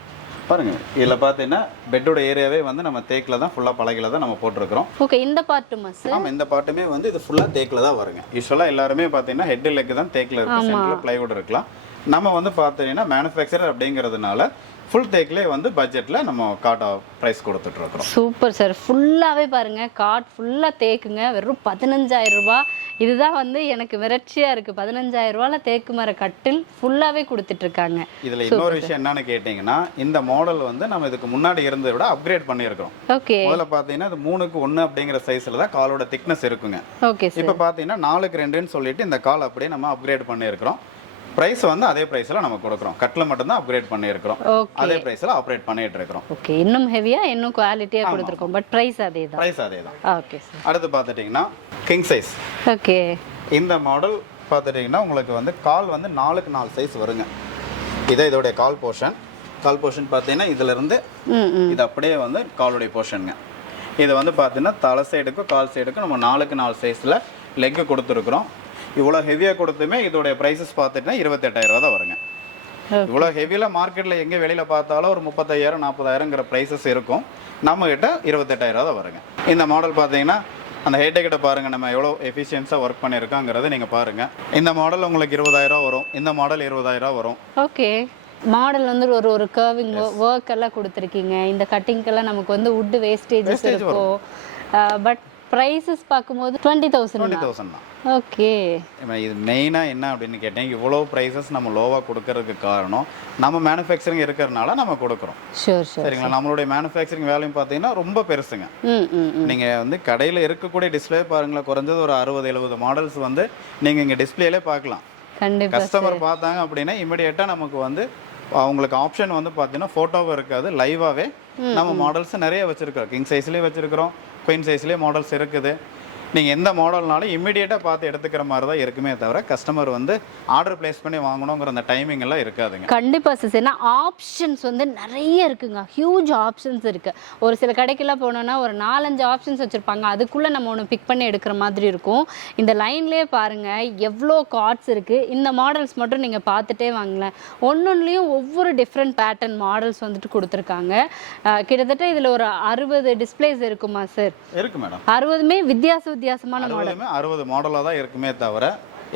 பாருங்க இதில் பார்த்தீங்கன்னா பெட்டோட ஏரியாவே வந்து நம்ம தேக்கில் தான் ஃபுல்லாக பழகில தான் நம்ம போட்டிருக்கிறோம். ஓகே, இந்த பார்ட்டுமா சார்? ஆமாம், இந்த பார்ட்டுமே வந்து இது ஃபுல்லாக தேக்கில் தான் வருங்க. யூஸ்வலாக எல்லாருமே பார்த்தீங்கன்னா ஹெட் லெக் தான் தேக்கில் இருக்கும், சென்டரில் பிளைவுட் இருக்கலாம். நம்ம வந்து பார்த்தீங்கன்னா மேனுஃபேக்சரர் அப்படிங்கிறதுனால ஃபுல் தேக்கிலே வந்து பட்ஜெட்டில் நம்ம காட் ப்ரைஸ் கொடுத்துட்ருக்குறோம். Super sir. ஃபுல்லாகவே பாருங்கள் காட் ஃபுல்லாக தேக்குங்க, வெறும் 15,000 ரூபாய். இதுதான் வந்து எனக்கு மிரட்சியாக இருக்குது. 15,000 ரூபாயில் தேக்கு மர கட்டில் ஃபுல்லாகவே கொடுத்துட்ருக்காங்க. இதில் இன்னொரு விஷயம் என்னன்னு கேட்டிங்கன்னா, இந்த மாடல் வந்து நம்ம இதுக்கு முன்னாடி இருந்ததை விட அப்கிரேட் பண்ணியிருக்கிறோம். ஓகே. முதல்ல பார்த்தீங்கன்னா இது 3க்கு 1 அப்படிங்கிற சைஸில் தான் காலோட திக்னஸ் இருக்குங்க. Okay sir. இப்போ பார்த்தீங்கன்னா 4க்கு 2ன்னு சொல்லிட்டு இந்த கால் அப்படியே நம்ம அப்கிரேட் பண்ணியிருக்கிறோம். பிரைஸ் வந்து அதே பிரைஸ்ல நம்ம கொடுக்குறோம். கட்டில் மட்டும் தான் அப்கிரேட் பண்ணியிருக்கிறோம். அதே பிரைஸ்ல ஆப்ரேட் பண்ணிட்டு இருக்கோம். ஓகே. இன்னும் ஹெவியா இன்னும் குவாலிட்டியா கொடுத்துருக்கோம். பட் பிரைஸ் அதே தான். பிரைஸ் அதே தான். Okay sir. அடுத்து பார்த்துட்டீங்கன்னா கிங் சைஸ். ஓகே. இந்த மாடல் பார்த்துட்டீங்கன்னா உங்களுக்கு வந்து கால் வந்து 4க்கு 4 சைஸ் வருங்க. இதோடைய கால் போர்ஷன் பார்த்தீங்கன்னா இதுல இருந்து இது அப்படியே வந்து காலுடைய போர்ஷனுங்க. இது வந்து பார்த்தீங்கன்னா தலை சைடுக்கும் கால் சைடுக்கும் நம்ம 4க்கு 4 சைஸில் லெக்கு கொடுத்துருக்குறோம். இவ்வளோ ஹெவியாக கொடுத்துமே இதோடைய ப்ரைஸஸ் பார்த்துட்டுனா 28,000 தான் வருங்க. இவ்வளோ ஹெவியில் மார்க்கெட்டில் எங்கே வெளியில் பார்த்தாலும் ஒரு 35,000 40,000ங்கிற ப்ரைஸஸ் இருக்கும். நம்மக்கிட்ட 28,000 தான் வருங்க. இந்த மாடல் பார்த்தீங்கன்னா அந்த ஹெட்டை கிட்ட பாருங்கள், நம்ம எவ்வளோ எஃபிஷியன்ஸாக ஒர்க் பண்ணியிருக்கோங்கிறத நீங்கள் பாருங்கள். இந்த மாடல் உங்களுக்கு 20,000 வரும், இந்த மாடல் 20,000 வரும். ஓகே. மாடல் வந்து ஒரு கர்விங் ஒர்க் எல்லாம் கொடுத்துருக்கீங்க. இந்த கட்டிங்கெல்லாம் நமக்கு வந்து வுட் வேஸ்டேஜஸ் இருக்கும். பட் ப்ரைஸஸ் பார்க்கும்போது 20,000 தான். ஓகே. இது மெயினாக என்ன அப்படின்னு கேட்டீங்க, இவ்வளோ ப்ரைஸஸ் நம்ம லோவாக கொடுக்கறதுக்கு காரணம் நம்ம மேனுஃபேக்சரிங் இருக்கிறதுனால நம்ம கொடுக்குறோம். சரிங்களா? நம்மளுடைய மேனுஃபேக்சரிங் வேலையும் பார்த்தீங்கன்னா ரொம்ப பெருசுங்க. நீங்கள் வந்து கடையில் இருக்கக்கூடிய டிஸ்பிளே பாருங்களேன், குறைஞ்சது ஒரு 60-70 மாடல்ஸ் வந்து நீங்கள் இங்கே டிஸ்பிளேலே பார்க்கலாம். கஸ்டமர் பார்த்தாங்க அப்படின்னா இமிடியேட்டாக நமக்கு வந்து அவங்களுக்கு ஆப்ஷன் வந்து பார்த்தீங்கன்னா ஃபோட்டோவும் இருக்காது, லைவாகவே நம்ம மாடல்ஸ் நிறைய வச்சுருக்கோம். கிங் சைஸ்லேயே வச்சுருக்கிறோம், குயின் சைஸ்லேயே மாடல்ஸ் இருக்குது. நீங்கள் எந்த மாடல்னாலும் இம்மிடியேட்டாக பார்த்து எடுத்துக்கிற மாதிரி தான் இருக்குமே தவிர கஸ்டமர் வந்து ஆர்டர் பிளேஸ் பண்ணி வாங்கணுங்கிற அந்த டைமிங் எல்லாம் இருக்காதுங்க. கண்டிப்பாக சார். ஏன்னா ஆப்ஷன்ஸ் வந்து நிறைய இருக்குங்க, ஹியூஜ் ஆப்ஷன்ஸ் இருக்குது. ஒரு சில கடைக்கெல்லாம் போனோன்னா ஒரு 4-5 ஆப்ஷன்ஸ் வச்சுருப்பாங்க, அதுக்குள்ளே நம்ம ஒன்று பிக் பண்ணி எடுக்கிற மாதிரி இருக்கும். இந்த லைன்லேயே பாருங்கள் எவ்வளோ கார்ட்ஸ் இருக்குது. இந்த மாடல்ஸ் மட்டும் நீங்கள் பார்த்துட்டே வாங்கலேன், ஒன்னொன்றுலேயும் ஒவ்வொரு டிஃப்ரெண்ட் பேட்டர்ன் மாடல்ஸ் வந்துட்டு கொடுத்துருக்காங்க. கிட்டத்தட்ட இதில் ஒரு 60 டிஸ்பிளேஸ் இருக்குமா சார்? இருக்கு மேடம். 60மே வித்தியாசமான மாடல். 60 மாடலாக தான் இருக்குமே தவிர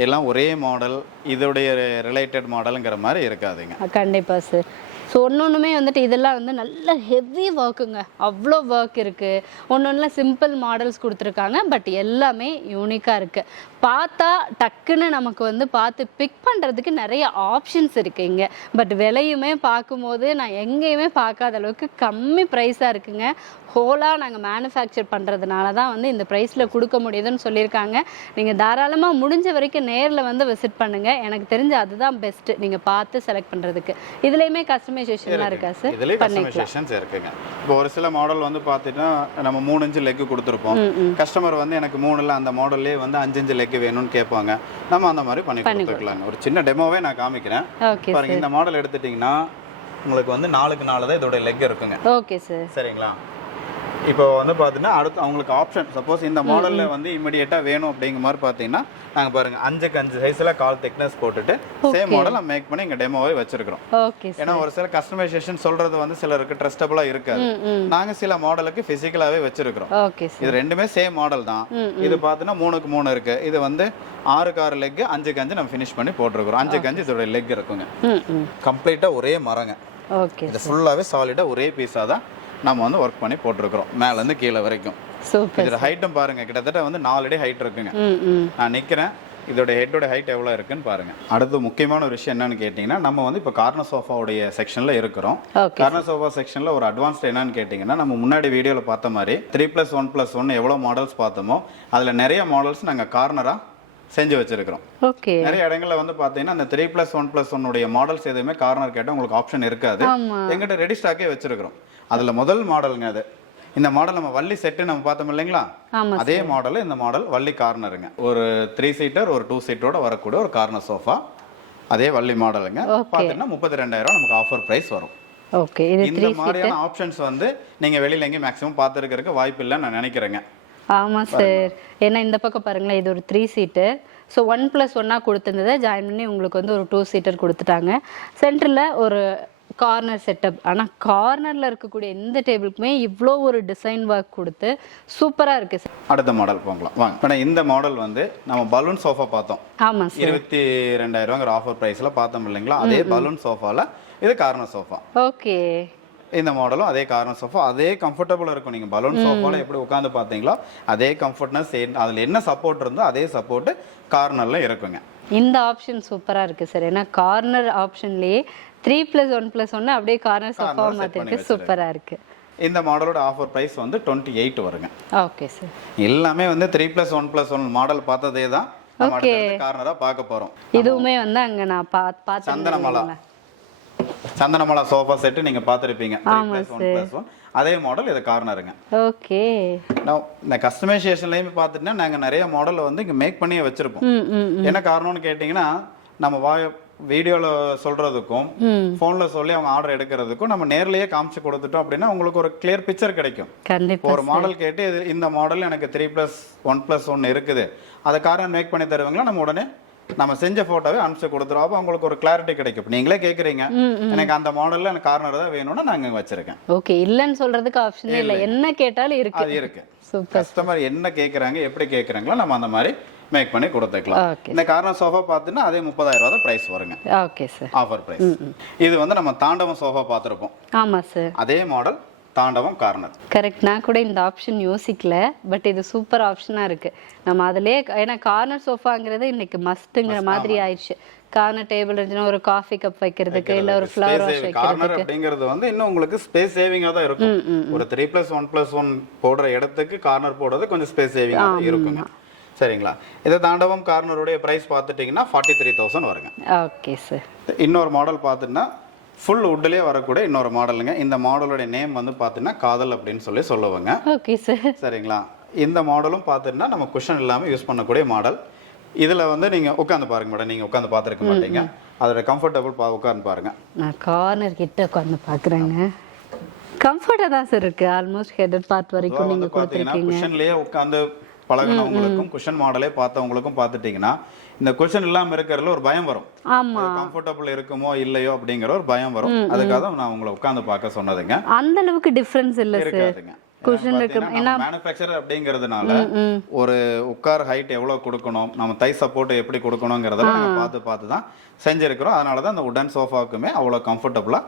எல்லாம் ஒரே மாடல், இதோடைய ரிலேட்டட் மாடலுங்கிற மாதிரி இருக்காதுங்க. கண்டிப்பாக சார். ஸோ ஒன்னொன்றுமே வந்துட்டு இதெல்லாம் வந்து நல்ல ஹெவி ஒர்க்குங்க, அவ்வளோ ஒர்க் இருக்குது. ஒன்று சிம்பிள் மாடல்ஸ் கொடுத்துருக்காங்க, பட் எல்லாமே யூனிக்காக இருக்குது. பார்த்தா டக்குன்னு நமக்கு வந்து பார்த்து பிக் பண்ணுறதுக்கு நிறைய ஆப்ஷன்ஸ் இருக்குது இங்கே. பட் விலையுமே பார்க்கும்போது நான் எங்கேயுமே பார்க்காத அளவுக்கு கம்மி ப்ரைஸாக இருக்குங்க. ஹோலாக நாங்கள் மேனுஃபேக்சர் பண்ணுறதுனால தான் வந்து இந்த ப்ரைஸில் கொடுக்க முடியுதுன்னு சொல்லியிருக்காங்க. நீங்கள் தாராளமாக முடிஞ்ச வரைக்கும் நேரில் வந்து விசிட் பண்ணுங்கள். எனக்கு தெரிஞ்ச அதுதான் பெஸ்ட்டு நீங்கள் பார்த்து செலக்ட் பண்ணுறதுக்கு. இதுலேயுமே கஸ்டமைசேஷன்லாம் இருக்கா சார்? இதுலேயே கஸ்டமைசேஷன்ஸ் இருக்குங்க. இப்போ ஒரு சில மாடல் வந்து பார்த்தீங்கன்னா நம்ம 3 இன்ச்சு லெக்கு கொடுத்துருப்போம். கஸ்டமர் வந்து எனக்கு 3 அந்த மாடல்லே வந்து 5 இன்ச்சு லெக்கு வேணும்னு கேட்பாங்க. நம்ம அந்த மாதிரி பண்ணி கொடுத்துக்கலாங்க. ஒரு சின்ன டெமோவே நான் காமிக்கிறேன் பாருங்க. இந்த மாடல் எடுத்துட்டிங்கன்னா உங்களுக்கு வந்து 4க்கு 4 தான் இதோட லெக் இருக்குங்க. Okay sir. சரிங்களா? இப்போ வந்து பார்த்தீங்கன்னா அடுத்து அவங்களுக்கு ஆப்ஷன், சப்போஸ் இந்த மாடலில் வந்து இமிடியேட்டாக வேணும் அப்படிங்கிற மாதிரி பார்த்தீங்கன்னா நாங்கள் பாருங்கள் 5க்கு 5 சைஸில் கால் திக்னஸ் போட்டுட்டு சேம் மாடல் நம்ம மேக் பண்ணி இங்கே டெமோவே வச்சிருக்கிறோம். ஏன்னா ஒரு சில கஸ்டமைசேஷன் சொல்கிறது வந்து சிலருக்கு ட்ரஸ்டபுளாக இருக்காது. நாங்கள் சில மாடலுக்கு ஃபிசிக்கலாகவே வச்சிருக்கிறோம். இது ரெண்டுமே சேம் மாடல் தான். இது பார்த்தீங்கன்னா 3க்கு 3 இருக்குது. இது வந்து 6க்கு 6 லெக், 5க்கு 5 நம்ம ஃபினிஷ் பண்ணி போட்டிருக்கிறோம். 5க்கு 5 இதோட லெக் இருக்குங்க. கம்ப்ளீட்டாக ஒரே மரங்க. இது ஃபுல்லாகவே சாலிடாக ஒரே பீஸாக தான் நம்ம வந்து ஒர்க் பண்ணி போட்டிருக்கிறோம், மேலேருந்து கீழே வரைக்கும். இதோட ஹைட்டும் பாருங்க, கிட்டத்தட்ட வந்து 4 அடி ஹைட் இருக்குங்க. நான் நிற்கிறேன், இதோட ஹெட்டோட ஹைட் எவ்வளோ இருக்குன்னு பாருங்க. அடுத்து முக்கியமான ஒரு விஷயம் என்னன்னு கேட்டிங்கன்னா, நம்ம வந்து இப்போ கார்னர் சோஃபாவுடைய செக்ஷனில் இருக்கிறோம். கார்னர் சோஃபா செக்ஷனில் ஒரு அட்வான்ஸ்ட் என்னன்னு கேட்டிங்கன்னா, நம்ம முன்னாடி வீடியோவில் பார்த்த மாதிரி 3+1+1 எவ்வளோ மாடல்ஸ் பார்த்தோமோ அதில் நிறைய மாடல்ஸ் நாங்கள் கார்னராக செஞ்சு வச்சிருக்கிறோம். நிறைய இடங்கள்ல வந்து பாத்தீங்கன்னா அந்த 3+1+1 உடைய மாடல்ஸ் எதுவுமே கார்னர் கேட்டால் உங்களுக்கு ஆப்ஷன் இருக்காது. எங்கிட்ட ரெடி ஸ்டாக்கே வச்சிருக்கிறோம். அதுல முதல் மாடலுங்க அது. இந்த மாடல் நம்ம வள்ளி செட்டு நம்ம பார்த்தோம் இல்லைங்களா, அதே மாடல் இந்த மாடல் வள்ளி கார்னருங்க. ஒரு 3 சீட்டர் ஒரு 2 சீட்டரோட வரக்கூடிய ஒரு கார்னர் சோஃபா, அதே வள்ளி மாடலுங்க. பார்த்தீங்கன்னா 32,000 நமக்கு ஆஃபர் பிரைஸ் வரும். இந்த மாதிரியான ஆப்ஷன்ஸ் வந்து நீங்க வெளியில எங்கேயும் மேக்ஸிமம் பார்த்துருக்கிறதுக்கு வாய்ப்பு இல்லைன்னு நான் நினைக்கிறேங்க. ஆமாம் சார். ஏன்னா இந்த பக்கம் பாருங்களேன், இது ஒரு 3 சீட்டர். ஸோ 1+1 கொடுத்துருந்ததை ஜாயின் பண்ணி உங்களுக்கு வந்து ஒரு 2 சீட்டர் கொடுத்துட்டாங்க. சென்டரில் ஒரு கார்னர் செட்டப். ஆனால் கார்னரில் இருக்கக்கூடிய எந்த டேபிளுக்குமே இவ்வளோ ஒரு டிசைன் ஒர்க் கொடுத்து சூப்பராக இருக்குது சார். அடுத்த மாடல் போகலாம் வாங்க. மேடம் இந்த மாடல் வந்து நம்ம பலூன் சோஃபா பார்த்தோம். ஆமாம் சார். 22,000 ஆஃபர் ப்ரைஸில் பார்த்தோம் இல்லைங்களா? அதே பலூன் சோஃபாவில் இது கார்னர் சோஃபா. ஓகே. இந்த மாடலும் அதே கார்னர் சோஃபா, அதே கம்ஃபர்டபுளாக இருக்கும். நீங்கள் பலூன் சோஃபாவில் எப்படி உட்காந்து பார்த்தீங்களோ அதே கம்ஃபர்ட்னஸ், அதில் என்ன சப்போர்ட் இருந்தோ அதே சப்போர்ட்டு கார்னரில் இருக்குங்க. இந்த ஆப்ஷன் சூப்பராக இருக்குது சார். ஏன்னா கார்னர் ஆப்ஷன்லேயே 3+1+1 அப்படியே கார்னர் சோஃபா மாற்றிருக்கு. சூப்பராக இருக்குது. இந்த மாடலோட ஆஃபர் ப்ரைஸ் வந்து 28 வருங்க. Okay sir. எல்லாமே வந்து 3+1+1 மாடல் பார்த்ததே தான் நம்ம அடுத்த கார்னராக பார்க்க போகிறோம். இதுவுமே வந்து அங்கே நான் பார்த்தேன். சந்தனமலா சோஃபா செட்டு நீங்கள் பார்த்துருப்பீங்க. 3+1+1 அதே மாடல் இது கார்னருங்க. ஓகே. நான் இந்த கஸ்டமைசேஷன்லேயுமே பார்த்துட்டுனா நாங்கள் நிறைய மாடலை வந்து இங்கே மேக் பண்ணியே வச்சுருப்போம். என்ன காரணம்னு கேட்டிங்கன்னா, நம்ம வீடியோவில் சொல்கிறதுக்கும் ஃபோனில் சொல்லி அவங்க ஆர்டர் எடுக்கிறதுக்கும் நம்ம நேர்லேயே காமிச்சு கொடுத்துட்டோம் அப்படின்னா உங்களுக்கு ஒரு கிளியர் பிக்சர் கிடைக்கும். கண்டிப்பாக. ஒரு மாடல் கேட்டு இந்த மாடல் எனக்கு 3+1+1 இருக்குது, அதை கார்னர் மேக் பண்ணி தருவாங்களா, நம்ம உடனே நம்ம செஞ்ச போட்டோவே அனுப்பிச்சு கொடுத்துருவோம். அப்போ உங்களுக்கு ஒரு கிளாரிட்டி கிடைக்கும். நீங்களே கேட்குறீங்க எனக்கு அந்த மாடலில் எனக்கு கார்னர் தான் வேணும்னா நாங்கள் வச்சிருக்கேன். ஓகே. இல்லைன்னு சொல்றதுக்கு ஆப்ஷனே இல்லை. என்ன கேட்டாலும் இருக்கு. அது இருக்கு. கஸ்டமர் என்ன கேட்குறாங்க, எப்படி கேட்குறாங்களோ நம்ம அந்த மாதிரி மேக் பண்ணி கொடுத்துக்கலாம். இந்த கார்னர் சோஃபா பார்த்தீங்கன்னா அதே 30,000 தான் ப்ரைஸ் வருங்க. Okay sir. Offer price. இது வந்து நம்ம தாண்டவம் சோஃபா பார்த்துருப்போம். ஆமாம் சார். அதே மாடல் தாண்டவம் கார்னர். கரெக்ட். நான் கூட இந்த ஆப்ஷன் யோசிக்கல, பட் இது சூப்பர் ஆப்ஷனாக இருக்குது. நம்ம அதிலே ஏன்னா கார்னர் சோஃபாங்கிறது இன்னைக்கு மஸ்ட்டுங்கிற மாதிரி ஆயிடுச்சு. கார்னர் டேபிள் இருந்துச்சுன்னா ஒரு காஃபி கப் வைக்கிறதுக்கு இல்லை ஒரு ஃப்ளவர் வாஷ் வைக்கிறதுக்கு. கார்னர் அப்படிங்கிறது வந்து இன்னும் உங்களுக்கு ஸ்பேஸ் சேவிங்காக தான் இருக்கும். ஒரு 3+1+1 போடுற இடத்துக்கு கார்னர் போடுறது கொஞ்சம் ஸ்பேஸ் சேவிங்காக தான் இருக்குங்க. சரிங்களா? இதை தாண்டவம் கார்னருடைய ப்ரைஸ் பார்த்துட்டிங்கன்னா 43,000 வருங்க. Okay sir. இன்னொரு மாடல் பார்த்துன்னா ஃபுல் வுட்லேயே வரக்கூடிய இன்னொரு மாடலுங்க. இந்த மாடலோட நேம் வந்து பார்த்தீங்கன்னா காதல் அப்படின்னு சொல்லுவாங்க. Okay sir. சரிங்களா? இந்த மாடலும் பார்த்துட்டுனா நம்ம குஷன் இல்லாமல் யூஸ் பண்ணக்கூடிய மாடல். இதில் வந்து நீங்கள் உட்காந்து பாருங்க மேடம். நீங்கள் உட்காந்து பார்த்துருக்க மாட்டீங்க. அதோட கம்ஃபர்டபுள் உட்காந்து பாருங்க. நான் கார்னர் கிட்ட உட்காந்து பார்க்குறேங்க. கம்ஃபர்ட்டாக தான் சார் இருக்குது. ஆல்மோஸ்ட் ஹெட் பார்ட் வரைக்கும் நீங்கள் கொடுத்துருக்கீங்க. குஷன்லேயே உட்காந்து பழகினவங்களுக்கும் குஷன் மாடலே பார்த்தவங்களுக்கும் பார்த்துட்டிங்கன்னா இந்த குஷன் இல்லாமல் இருக்கிறதுல ஒரு பயம் வரும். கம்ஃபர்டபுள் இருக்குமோ இல்லையோ அப்படிங்கிற ஒரு பயம் வரும். அதுக்காக தான் நான் உங்களை உட்காந்து பார்க்க சொன்னதுங்க. அந்த அளவுக்கு டிஃபரன்ஸ் இல்லை சார். குஷன் இருக்கு. ஏன்னா மேனுஃபேக்சர் அப்படிங்கிறதுனால ஒரு உட்கார் ஹைட் எவ்வளவு கொடுக்கணும், நம்ம தை சப்போர்ட் எப்படி கொடுக்கணுங்கிறதெல்லாம் நம்ம பார்த்து தான் செஞ்சிருக்கிறோம். அதனால தான் அந்த உடன் சோஃபாவுக்குமே அவ்வளோ கம்ஃபர்டபுளா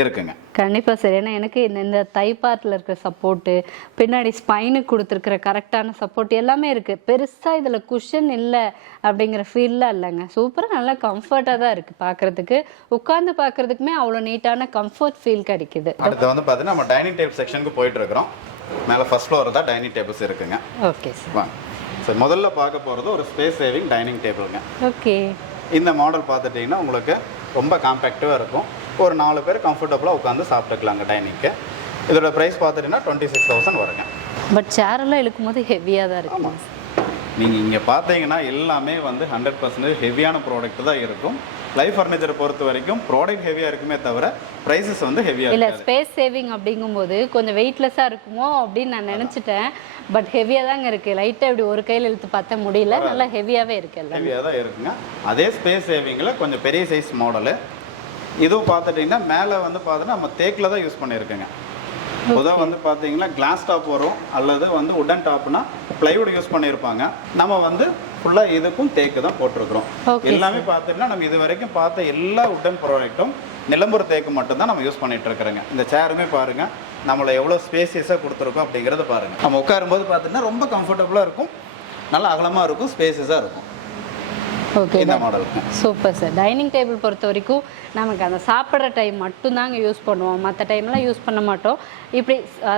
இருக்குங்க. கண்டிப்பாக சார். ஏன்னா எனக்கு இந்த தை பார்ட்டில் இருக்கிற சப்போர்ட்டு, பின்னாடி ஸ்பைனுக்கு கொடுத்துருக்கிற கரெக்டான சப்போர்ட் எல்லாமே இருக்குது. பெருசாக இதில் குஷன் இல்லை அப்படிங்கிற ஃபீல்லாம் இல்லைங்க. சூப்பராக நல்லா கம்ஃபர்ட்டாக தான் இருக்குது பார்க்குறதுக்கு. உட்காந்து பார்க்குறதுக்குமே அவ்வளோ நீட்டான கம்ஃபர்ட் ஃபீல் கிடைக்குது. அடுத்து வந்து பார்த்தீங்கன்னா நம்ம டைனிங் டேபிள் செக்ஷனுக்கு போயிட்டு இருக்கிறோம். மேலே ஃபர்ஸ்ட் ஃப்ளோர் தான் டைனிங் டேபிள்ஸ் இருக்குங்க. Okay sir. வாங்க சார். முதல்ல பார்க்க போகிறது ஒரு ஸ்பேஸ் சேவிங் டைனிங் டேபிளுங்க. ஓகே. இந்த மாடல் பார்த்துட்டிங்கன்னா உங்களுக்கு ரொம்ப காம்பேக்டிவாக இருக்கும். ஒரு 4 பேர் கம்ஃபர்டபுளாக உட்காந்து சாப்பிட்டுக்கலாங்க டைனிங்க்கு. இதோட ப்ரைஸ் பார்த்துட்டிங்கன்னா 26,000 வருங்க. பட் சேரெல்லாம் இழுக்கும் போது ஹெவியாக தான் இருக்கும். நீங்கள் இங்கே பார்த்தீங்கன்னா எல்லாமே வந்து 100% ஹெவியான ப்ராடக்ட் தான் இருக்கும். லைஃப் ஃபர்னிச்சரை பொறுத்த வரைக்கும் ப்ராடக்ட் ஹெவியாக இருக்குமே தவிர ப்ரைஸஸ் வந்து ஹெவியாக இல்லை. ஸ்பேஸ் சேவிங் அப்படிங்கும்போது கொஞ்சம் வெயிட்லெஸ்ஸாக இருக்குமோ அப்படின்னு நான் நினச்சிட்டேன். பட் ஹெவியாக தாங்க இருக்குது. லைட்டாக இப்படி ஒரு கையில் இழுத்து பார்த்தா முடியல. நல்லா ஹெவியாகவே இருக்குது. ஹெவியாக தான் இருக்குங்க. அதே ஸ்பேஸ் சேவிங்கில் கொஞ்சம் பெரிய சைஸ் மாடலு. இதுவும் பார்த்துட்டிங்கன்னா மேலே வந்து பார்த்தீங்கன்னா நம்ம தேக்கில் தான் யூஸ் பண்ணியிருக்கேங்க. பொதுவாக வந்து பார்த்தீங்கன்னா கிளாஸ் டாப் வரும், அல்லது வந்து உடன் டாப்னா பிளைவுட் யூஸ் பண்ணியிருப்பாங்க. நம்ம வந்து ஃபுல்லாக இதுக்கும் தேக்கு தான் போட்டிருக்கிறோம். எல்லாமே பார்த்தீங்கன்னா நம்ம இது வரைக்கும் பார்த்த எல்லா உடன் ப்ராடக்ட்டும் நிலம்பூர் தேக்கு மட்டும்தான் நம்ம யூஸ் பண்ணிட்டு இருக்கிறோங்க. இந்த சேருமே பாருங்கள் நம்மளை எவ்வளோ ஸ்பேசியஸாக கொடுத்துருக்கோம் அப்படிங்கிறத பாருங்கள். நம்ம உட்காரும்போது பார்த்தீங்கன்னா ரொம்ப கம்ஃபர்டபுளாக இருக்கும், நல்லா அகலமாக இருக்கும், ஸ்பேசியஸாக இருக்கும். ஓகே. இந்த மாடலுக்கு சூப்பர் சார். டைனிங் டேபிள் பொறுத்த வரைக்கும் நமக்கு அந்த சாப்பிட்ற டைம் மட்டும்தாங்க யூஸ் பண்ணுவோம். மற்ற டைம்லாம் யூஸ் பண்ண மாட்டோம். இப்படி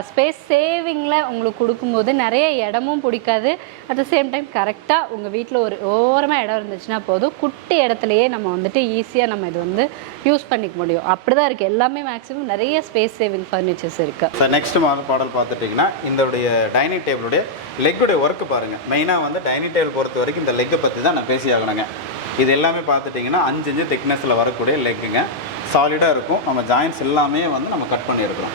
ஸ்பேஸ் சேவிங்கில் உங்களுக்கு கொடுக்கும்போது நிறைய இடமும் பிடிக்காது. அட் த சேம் டைம் கரெக்டாக உங்கள் வீட்டில் ஒரு ஓரமாக இடம் இருந்துச்சுன்னா போதும், குட்டி இடத்துலையே நம்ம வந்துட்டு ஈஸியாக நம்ம இது வந்து யூஸ் பண்ணிக்க முடியும். அப்படி தான் இருக்குது. எல்லாமே மேக்ஸிமம் நிறைய ஸ்பேஸ் சேவிங் ஃபர்னிச்சர்ஸ் இருக்குது. சார் நெக்ஸ்ட் மாடல் பார்த்துட்டிங்கன்னா இதோடைய டைனிங் டேபிளுடைய லெக்குடைய ஒர்க்கு பாருங்கள். மெயினாக வந்து டைனிங் டேபிள் பொறுத்த வரைக்கும் இந்த லெக்கை பற்றி தான் நான் பேசி ஆகணுங்க. இது எல்லாமே பார்த்துட்டிங்கன்னா 5 இன்ச்சு திக்னஸில் வரக்கூடிய லெக்குங்க. சாலிடாக இருக்கும். நம்ம ஜாயின்ஸ் எல்லாமே வந்து நம்ம கட் பண்ணியிருக்கிறோம்.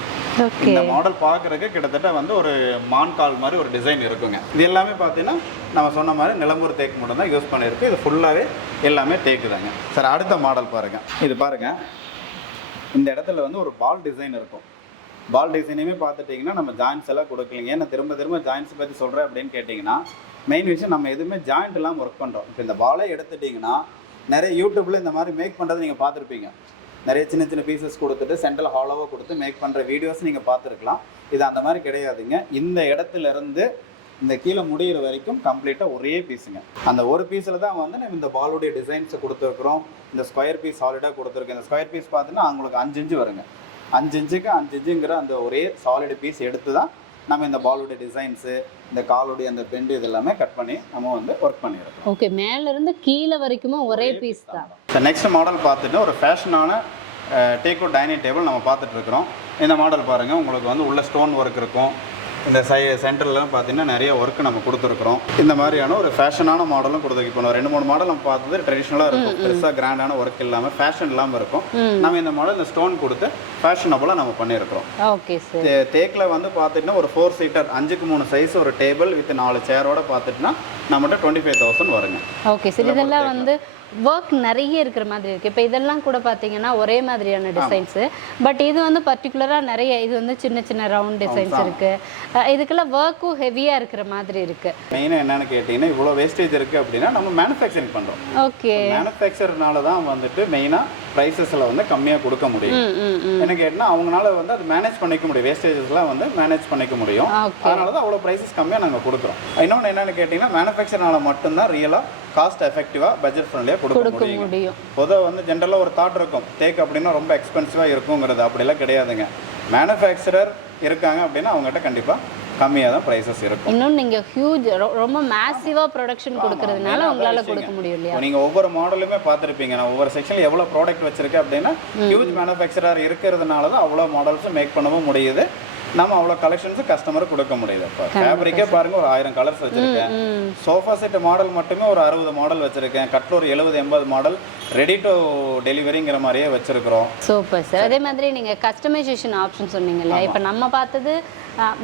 இந்த மாடல் பார்க்குறதுக்கு கிட்டத்தட்ட வந்து ஒரு மான்கால் மாதிரி ஒரு டிசைன் இருக்குங்க. இது எல்லாமே பார்த்தீங்கன்னா நம்ம சொன்ன மாதிரி நிலம்பூர் தேக்கு மட்டும் தான் யூஸ் பண்ணியிருக்கு. இது ஃபுல்லாகவே எல்லாமே தேக்கு தாங்க. சார் அடுத்த மாடல் பாருங்கள். இது பாருங்கள் இந்த இடத்துல வந்து ஒரு பால் டிசைன் இருக்கும். பால் டிசைனையுமே பார்த்துட்டிங்கன்னா நம்ம ஜாயின்ஸ் எல்லாம் கொடுக்கலிங்க. நான் திரும்ப ஜாயின்ஸ் பற்றி சொல்கிறேன் அப்படின்னு கேட்டிங்கன்னா, மெயின் விஷயம் நம்ம எதுவுமே ஜாயிண்ட் இல்லாமல் ஒர்க் பண்ணுறோம். இப்போ இந்த பாலே எடுத்துட்டிங்கன்னா நிறைய யூடியூப்பில் இந்த மாதிரி மேக் பண்ணுறது நீங்கள் பார்த்துருப்பீங்க. நிறைய சின்ன சின்ன பீசஸ் கொடுத்துட்டு சென்ட்ரல் ஹாலோவாக கொடுத்து மேக் பண்ணுற வீடியோஸ் நீங்கள் பார்த்துருக்கலாம். இது அந்த மாதிரி கிடையாதுங்க. இந்த இடத்துல இருந்து இந்த கீழே முடிகிற வரைக்கும் கம்ப்ளீட்டாக ஒரே பீஸுங்க. அந்த ஒரு பீஸில் தான் வந்து நம்ம இந்த பாலுடைய டிசைன்ஸை கொடுத்துருக்குறோம். இந்த ஸ்கொயர் பீஸ் சாலிடாக கொடுத்துருக்கோம். இந்த ஸ்கொயர் பீஸ் பார்த்தீங்கன்னா அவங்களுக்கு 5 இன்ச்சு வருங்க. 5 இன்ச்சுக்கு 5 இன்ச்சுங்கிற அந்த ஒரே சாலிட் பீஸ் எடுத்து தான் நம்ம இந்த பாலுடைய டிசைன்ஸு, இந்த காலுடைய அந்த பெண்டு இது எல்லாமே கட் பண்ணி நம்ம வந்து ஒர்க் பண்ணிடுறோம். ஓகே, மேலேருந்து கீழே வரைக்குமே ஒரே பீஸ் தான். நெக்ஸ்ட் மாடல் பார்த்துட்டு ஒரு ஃபேஷனான டேக்வுட் டைனிங் டேபிள் நம்ம பார்த்துட்ருக்குறோம். இந்த மாடல் பாருங்கள், உங்களுக்கு வந்து உள்ள ஸ்டோன் ஒர்க் இருக்கும். இந்த சென்டர்லாம் பார்த்தீங்கன்னா நிறைய ஒர்க் நம்ம கொடுத்துருக்குறோம். இந்த மாதிரியான ஒரு ஃபேஷனான மாடலும் கொடுத்துருக்கு. இப்போ 2-3 மாடல் நம்ம பார்த்தது ட்ரெடிஷ்னலாக இருக்கும், பெருசாக கிராண்டான ஒர்க் இல்லாமல் ஃபேஷன் இல்லாமல் இருக்கும். நம்ம இந்த மாடல் இந்த ஸ்டோன் கொடுத்து ஃபேஷனபுளாக நம்ம பண்ணியிருக்கிறோம். Okay sir. தேக்கில் வந்து பார்த்துட்டுனா ஒரு 4 சீட்டர் 5x3 சைஸ் ஒரு டேபிள் வித் 4 சேரோட பார்த்துட்டுனா நம்மகிட்ட 25,000 வருங்க. Okay sir. இதெல்லாம் வந்து ஒர்க் நிறைய இருக்கிற மாதிரி இருக்குது. இப்போ இதெல்லாம் கூட பார்த்தீங்கன்னா ஒரே மாதிரியான டிசைன்ஸு, பட் இது வந்து பர்டிகுலராக நிறைய, இது வந்து சின்ன சின்ன ரவுண்ட் டிசைன்ஸ் இருக்குது. இதுக்கெல்லாம் ஒர்க்கும் ஹெவியாக இருக்கிற மாதிரி இருக்குது. மெயினாக என்னென்னு கேட்டிங்கன்னா, இவ்வளோ வேஸ்டேஜ் இருக்குது அப்படின்னா நம்ம மேனுஃபேக்சரிங் பண்ணுறோம். ஓகே, மேனுஃபேக்சர்னால தான் வந்துட்டு மெயினாக ப்ரைஸஸில் வந்து கம்மியாக கொடுக்க முடியும். என்ன கேட்டால் அவங்களால வந்து அது மேனேஜ் பண்ணிக்க முடியும், வேஸ்டேஜஸ்லாம் வந்து மேனேஜ் பண்ணிக்க முடியும். அதனால தான் அவ்வளோ ப்ரைஸஸ் கம்மியாக நாங்கள் கொடுக்குறோம். இன்னொன்று என்னென்னு கேட்டிங்கன்னா, மேனுஃபேக்சர்னால மட்டும்தான் ரியலாக காஸ்ட் எஃபெக்டிவாக பட்ஜெட் ஃப்ரெண்ட்லியாக கொடுக்க முடியும். பொதுவாக வந்து ஜென்ரலாக ஒரு தாட் இருக்கும், தேக்கு அப்படின்னா ரொம்ப எக்ஸ்பென்சிவாக இருக்குங்கிறது. அப்படிலாம் கிடையாதுங்க. மேனுஃபேக்சரர் இருக்காங்க அப்படின்னா அவங்ககிட்ட கண்டிப்பாக கம்மியாக தான் ப்ரைஸஸ் இருக்கும். இன்னும் நீங்கள் ஹியூஜ் ரொம்ப மேசிவாக ப்ரொடக்ஷன் கொடுக்கறதுனால உங்களால் கொடுக்க முடியும் இல்லையா? நீங்கள் ஒவ்வொரு மாடலுமே பார்த்துருப்பீங்க. நான் ஒவ்வொரு செக்ஷனில் எவ்வளோ ப்ராடக்ட் வச்சுருக்கேன் அப்படின்னா ஹியூஜ் மேனுஃபேக்சரர் இருக்கிறதுனால தான் அவ்வளோ மாடல்ஸும் மேக் பண்ணவும் முடியுது. நம்ம அவ்வளோ கலெக்ஷன்ஸு கஸ்டமருக்கு கொடுக்க முடியுது. இப்போ ஃபேப்ரிக்கே பாருங்கள், ஒரு 1000 கலர்ஸ் வச்சுருக்கேன். சோஃபா செட் மாடல் மட்டுமே ஒரு 60 மாடல் வச்சுருக்கேன். கட்டில் ஒரு 70-80 மாடல் ரெடி டு டெலிவரிங்கிற மாதிரியே வச்சுருக்கிறோம். Super sir. அதே மாதிரி நீங்கள் கஸ்டமைசேஷன் ஆப்ஷன் சொன்னீங்க இல்லையா? இப்போ நம்ம பார்த்தது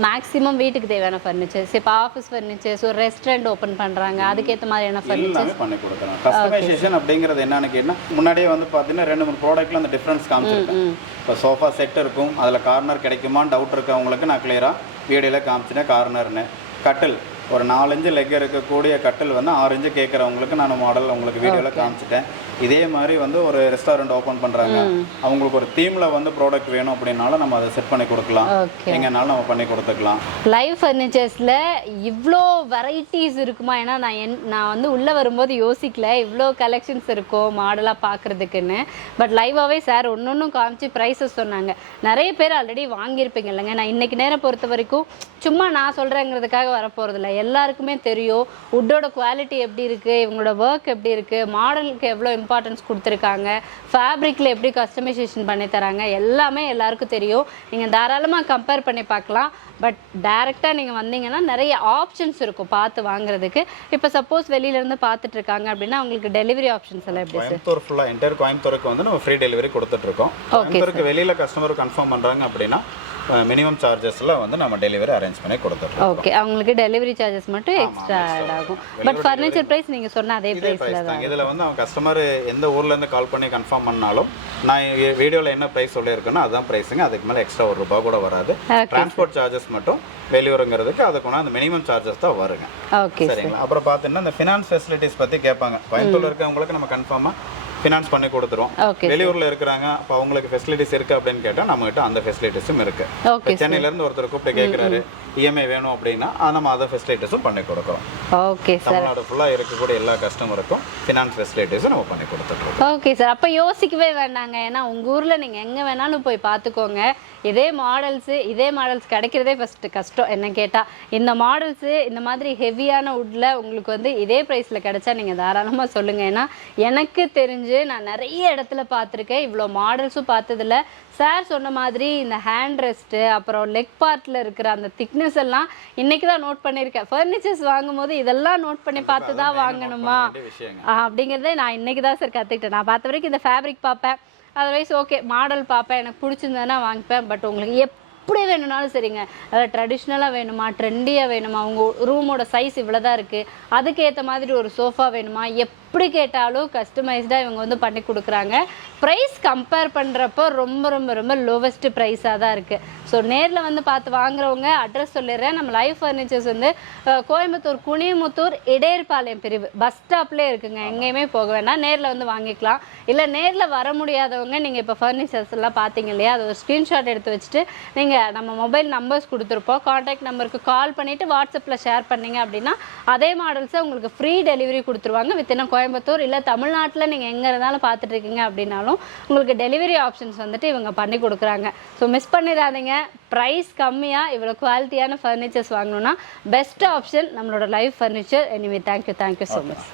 மேக்ஸிமம் வீட்டுக்கு தேவையான ஃபர்னிச்சர்ஸ், இப்போ ஆஃபீஸ் ஃபர்னிச்சர்ஸ், ஒரு ரெஸ்டாரண்ட் ஓப்பன் பண்ணுறாங்க, அதுக்கேற்ற மாதிரியான ஃபர்னிச்சர்ஸ் பண்ணி கொடுக்குறோம். கஸ்டமைசேஷன் அப்படிங்கிறது என்னன்னு கேட்டால், முன்னாடியே வந்து பார்த்தீங்கன்னா 2-3 ப்ராடக்ட்டில் அந்த டிஃப்ரென்ஸ் காமிச்சிருக்கேன். இப்போ சோஃபா செட் இருக்கும், அதில் கார்னர் கிடைக்குமான்னு டவுட் இருக்கவங்களுக்கு நான் கிளியராக வீடியோவில் காமிச்சிட்டேன். கார்னர்னு கட்டில் ஒரு 4 இன்ச்சு லெக் இருக்கக்கூடிய கட்டில் வந்து 6 இன்ச்சு கேட்குறவங்களுக்கு நான் மாடல் உங்களுக்கு வீடியோவில் காமிச்சிட்டேன். இதே மாதிரி வந்து ஒரு ரெஸ்டாரண்ட் ஓப்பன் பண்ணுறாங்க, அவங்களுக்கு ஒரு தீமில் வந்து ப்ராடக்ட் வேணும் அப்படின்னாலும் நம்ம அதை செட் பண்ணி கொடுக்கலாம். எங்கேனாலும் நம்ம பண்ணி கொடுத்துக்கலாம். லைவ் ஃபர்னிச்சர்ஸில் இவ்வளோ வெரைட்டிஸ் இருக்குமா? ஏன்னா நான் வந்து உள்ளே வரும்போது யோசிக்கல இவ்வளோ கலெக்ஷன்ஸ் இருக்கும் மாடலாக பார்க்குறதுக்குன்னு. பட் லைவாகவே சார் ஒன்று காமிச்சு ப்ரைஸஸ் சொன்னாங்க. நிறைய பேர் ஆல்ரெடி வாங்கியிருப்பீங்க இல்லைங்க. நான் இன்றைக்கி நேரம் பொறுத்த வரைக்கும் சும்மா நான் சொல்கிறேங்கிறதுக்காக வரப்போகிறதில்ல, எல்லாருக்குமே தெரியும் உட்டோட குவாலிட்டி எப்படி இருக்குது, இவங்களோட ஒர்க் எப்படி இருக்குது, மாடலுக்கு எவ்வளோ இம்பார்ட்டன்ஸ் கொடுத்துருக்காங்க, ஃபேப்ரிக்கில் எப்படி கஸ்டமைசேஷன் பண்ணி தராங்க, எல்லாமே எல்லாருக்கும் தெரியும். நீங்கள் தாராளமாக கம்பேர் பண்ணி பார்க்கலாம். பட் டைரெக்டாக நீங்கள் வந்தீங்கன்னா நிறைய ஆப்ஷன்ஸ் இருக்கும் பார்த்து வாங்குறதுக்கு. இப்போ சப்போஸ் வெளியிலேருந்து பார்த்துட்டு இருக்காங்க அப்படின்னா அவங்களுக்கு டெலிவரி ஆப்ஷன்ஸ் எல்லாம் எப்படி சார்? கோயம்புத்தூர் ஃபுல்லாக என்டையர் கோயம்புத்தூருக்கு வந்து நம்ம ஃப்ரீ டெலிவரி கொடுத்துட்ருக்கோம். கோயம்புத்தூருக்கு வெளியில் கஸ்டமர் கன்ஃபார்ம் பண்ணுறாங்க அப்படின்னா மினிமம் சார்ஜஸில் வந்து நம்ம டெலிவரி அரேஞ்ச் பண்ணி கொடுத்துட்ருக்கோம். ஓகே, அவங்களுக்கு டெலிவரி சார்ஜஸ் மட்டும் எக்ஸ்ட்ரா ஆட் ஆகும். பட் ஃபர்னிச்சர் ப்ரைஸ் நீங்கள் சொன்ன அதே ப்ரைஸில் தான். இதில் வந்து அவங்க கஸ்டமர் எந்த ஊர்லேருந்து கால் பண்ணி கன்ஃபார்ம் பண்ணாலும் நான் வீடியோவில் என்ன ப்ரைஸ் சொல்லியிருக்கேனோ அதுதான் ப்ரைஸுங்க. அதுக்கு மேலே எக்ஸ்ட்ரா ₹1 கூட வராது. டிரான்ஸ்போர்ட் சார்ஜஸ் மட்டும் வெளியூருங்கிறதுக்கு அதுக்குன்னா அந்த மினிமம் சார்ஜஸ் தான் வருங்க. ஓகே சரிங்களா. அப்புறம் பார்த்தீங்கன்னா இந்த ஃபினான்ஸ் ஃபெசிலிட்டிஸ் பற்றி கேட்பாங்க. கோயம்புத்தூரில் இருக்கவங்களுக்கு நம்ம கன்ஃபார்மாக ஃபினான்ஸ் பண்ணி கொடுத்துருவோம். வெளியூரில் இருக்கிறாங்க, அப்போ அவங்களுக்கு ஃபெசிலிட்டிஸ் இருக்குது அப்படின்னு கேட்டால் நம்மகிட்ட அந்த ஃபெசிலிட்டிஸும் இருக்குது. சென்னையிலேருந்து ஒருத்தர் கூப்பிட்டு கேட்குறாரு இஎம்ஐ வேணும் அப்படின்னா நம்ம அதை ஃபெசிலிட்டிஸும் பண்ணி கொடுக்குறோம். Okay sir. தமிழ்நாடு ஃபுல்லாக இருக்கக்கூடிய எல்லா கஸ்டமருக்கும் ஃபினான்ஸ் ஃபெசிலிட்டிஸும் நம்ம பண்ணி கொடுத்துட்ருக்கோம். Okay sir. அப்போ யோசிக்கவே வேண்டாங்க. ஏன்னா உங்கள் ஊரில் நீங்கள் எங்கே வேணாலும் போய் பார்த்துக்கோங்க. இதே மாடல்ஸ் கிடைக்கிறதே ஃபஸ்ட்டு கஷ்டம் என்ன கேட்டால். இந்த மாடல்ஸு இந்த மாதிரி ஹெவியான வுட்டில் உங்களுக்கு வந்து இதே ப்ரைஸில் கிடைச்சா நீங்கள் தாராளமாக சொல்லுங்கள். ஏன்னா எனக்கு தெரிஞ்சு நான் நிறைய இடத்துல பார்த்துருக்கேன், இவ்வளோ மாடல்ஸும் பார்த்ததில்ல. சார் சொன்ன மாதிரி இந்த ஹேண்ட் ரெஸ்ட்டு, அப்புறம் லெக் பார்ட்டில் இருக்கிற அந்த திக்னஸ் எல்லாம் இன்னைக்கு தான் நோட் பண்ணியிருக்கேன். ஃபர்னிச்சர்ஸ் வாங்கும் போது இதெல்லாம் நோட் பண்ணி பார்த்து தான் வாங்கணுமா அப்படிங்கிறதே நான் இன்னைக்கு தான் சார் கற்றுக்கிட்டேன். நான் பார்த்த வரைக்கும் இந்த ஃபேப்ரிக் பார்ப்பேன், அதர்வைஸ் ஓகே மாடல் பார்ப்பேன், எனக்கு பிடிச்சிருந்ததுன்னா வாங்கிப்பேன். பட் உங்களுக்கு எப்படி வேணும்னாலும் சரிங்க, அதாவது ட்ரெடிஷ்னலாக வேணுமா, ட்ரெண்டியாக வேணுமா, உங்கள் ரூமோட சைஸ் இவ்வளோ தான் இருக்குது, அதுக்கேற்ற மாதிரி ஒரு சோஃபா வேணுமா, எப்படி கேட்டாலும் கஸ்டமைஸ்டாக இவங்க வந்து பண்ணி கொடுக்குறாங்க. ப்ரைஸ் கம்பேர் பண்ணுறப்போ ரொம்ப ரொம்ப ரொம்ப லோவஸ்ட் ப்ரைஸாக தான் இருக்குது. ஸோ நேரில் வந்து பார்த்து வாங்குறவங்க அட்ரஸ் சொல்லிடுறேன். நம்ம லைஃப் ஃபர்னிச்சர்ஸ் வந்து கோயம்புத்தூர் குனியமுத்தூர் இடையர்பாளையம் பிரிவு பஸ் ஸ்டாப்லேயே இருக்குங்க. எங்கேயுமே போக வேண்டாம், நேரில் வந்து வாங்கிக்கலாம். இல்லை நேரில் வர முடியாதவங்க நீங்கள் இப்போ ஃபர்னிச்சர்ஸ் எல்லாம் பார்த்தீங்க இல்லையா, அது ஒரு ஸ்க்ரீன்ஷாட் எடுத்து வச்சுட்டு நீங்கள் நம்ம மொபைல் நம்பர்ஸ் கொடுத்துருப்போம், காண்டாக்ட் நம்பருக்கு கால் பண்ணிவிட்டு வாட்ஸ்அப்பில் ஷேர் பண்ணிங்க அப்படின்னா அதே மாடல்ஸை உங்களுக்கு ஃப்ரீ டெலிவரி கொடுத்துருவாங்க. வித்தின் கோயம்புத்தூர் இல்லை தமிழ்நாட்டில் நீங்கள் எங்கே இருந்தாலும் பார்த்துட்டு இருக்கீங்க அப்படின்னாலும் உங்களுக்கு டெலிவரி ஆப்ஷன்ஸ் வந்துட்டு இவங்க பண்ணி கொடுக்குறாங்க. ஸோ மிஸ் பண்ணிடாதீங்க. ப்ரைஸ் கம்மியாக இவ்வளோ குவாலிட்டியான ஃபர்னிச்சர்ஸ் வாங்கணும்னா பெஸ்ட் ஆப்ஷன் நம்மளோட life furniture. Anyway thank you so much.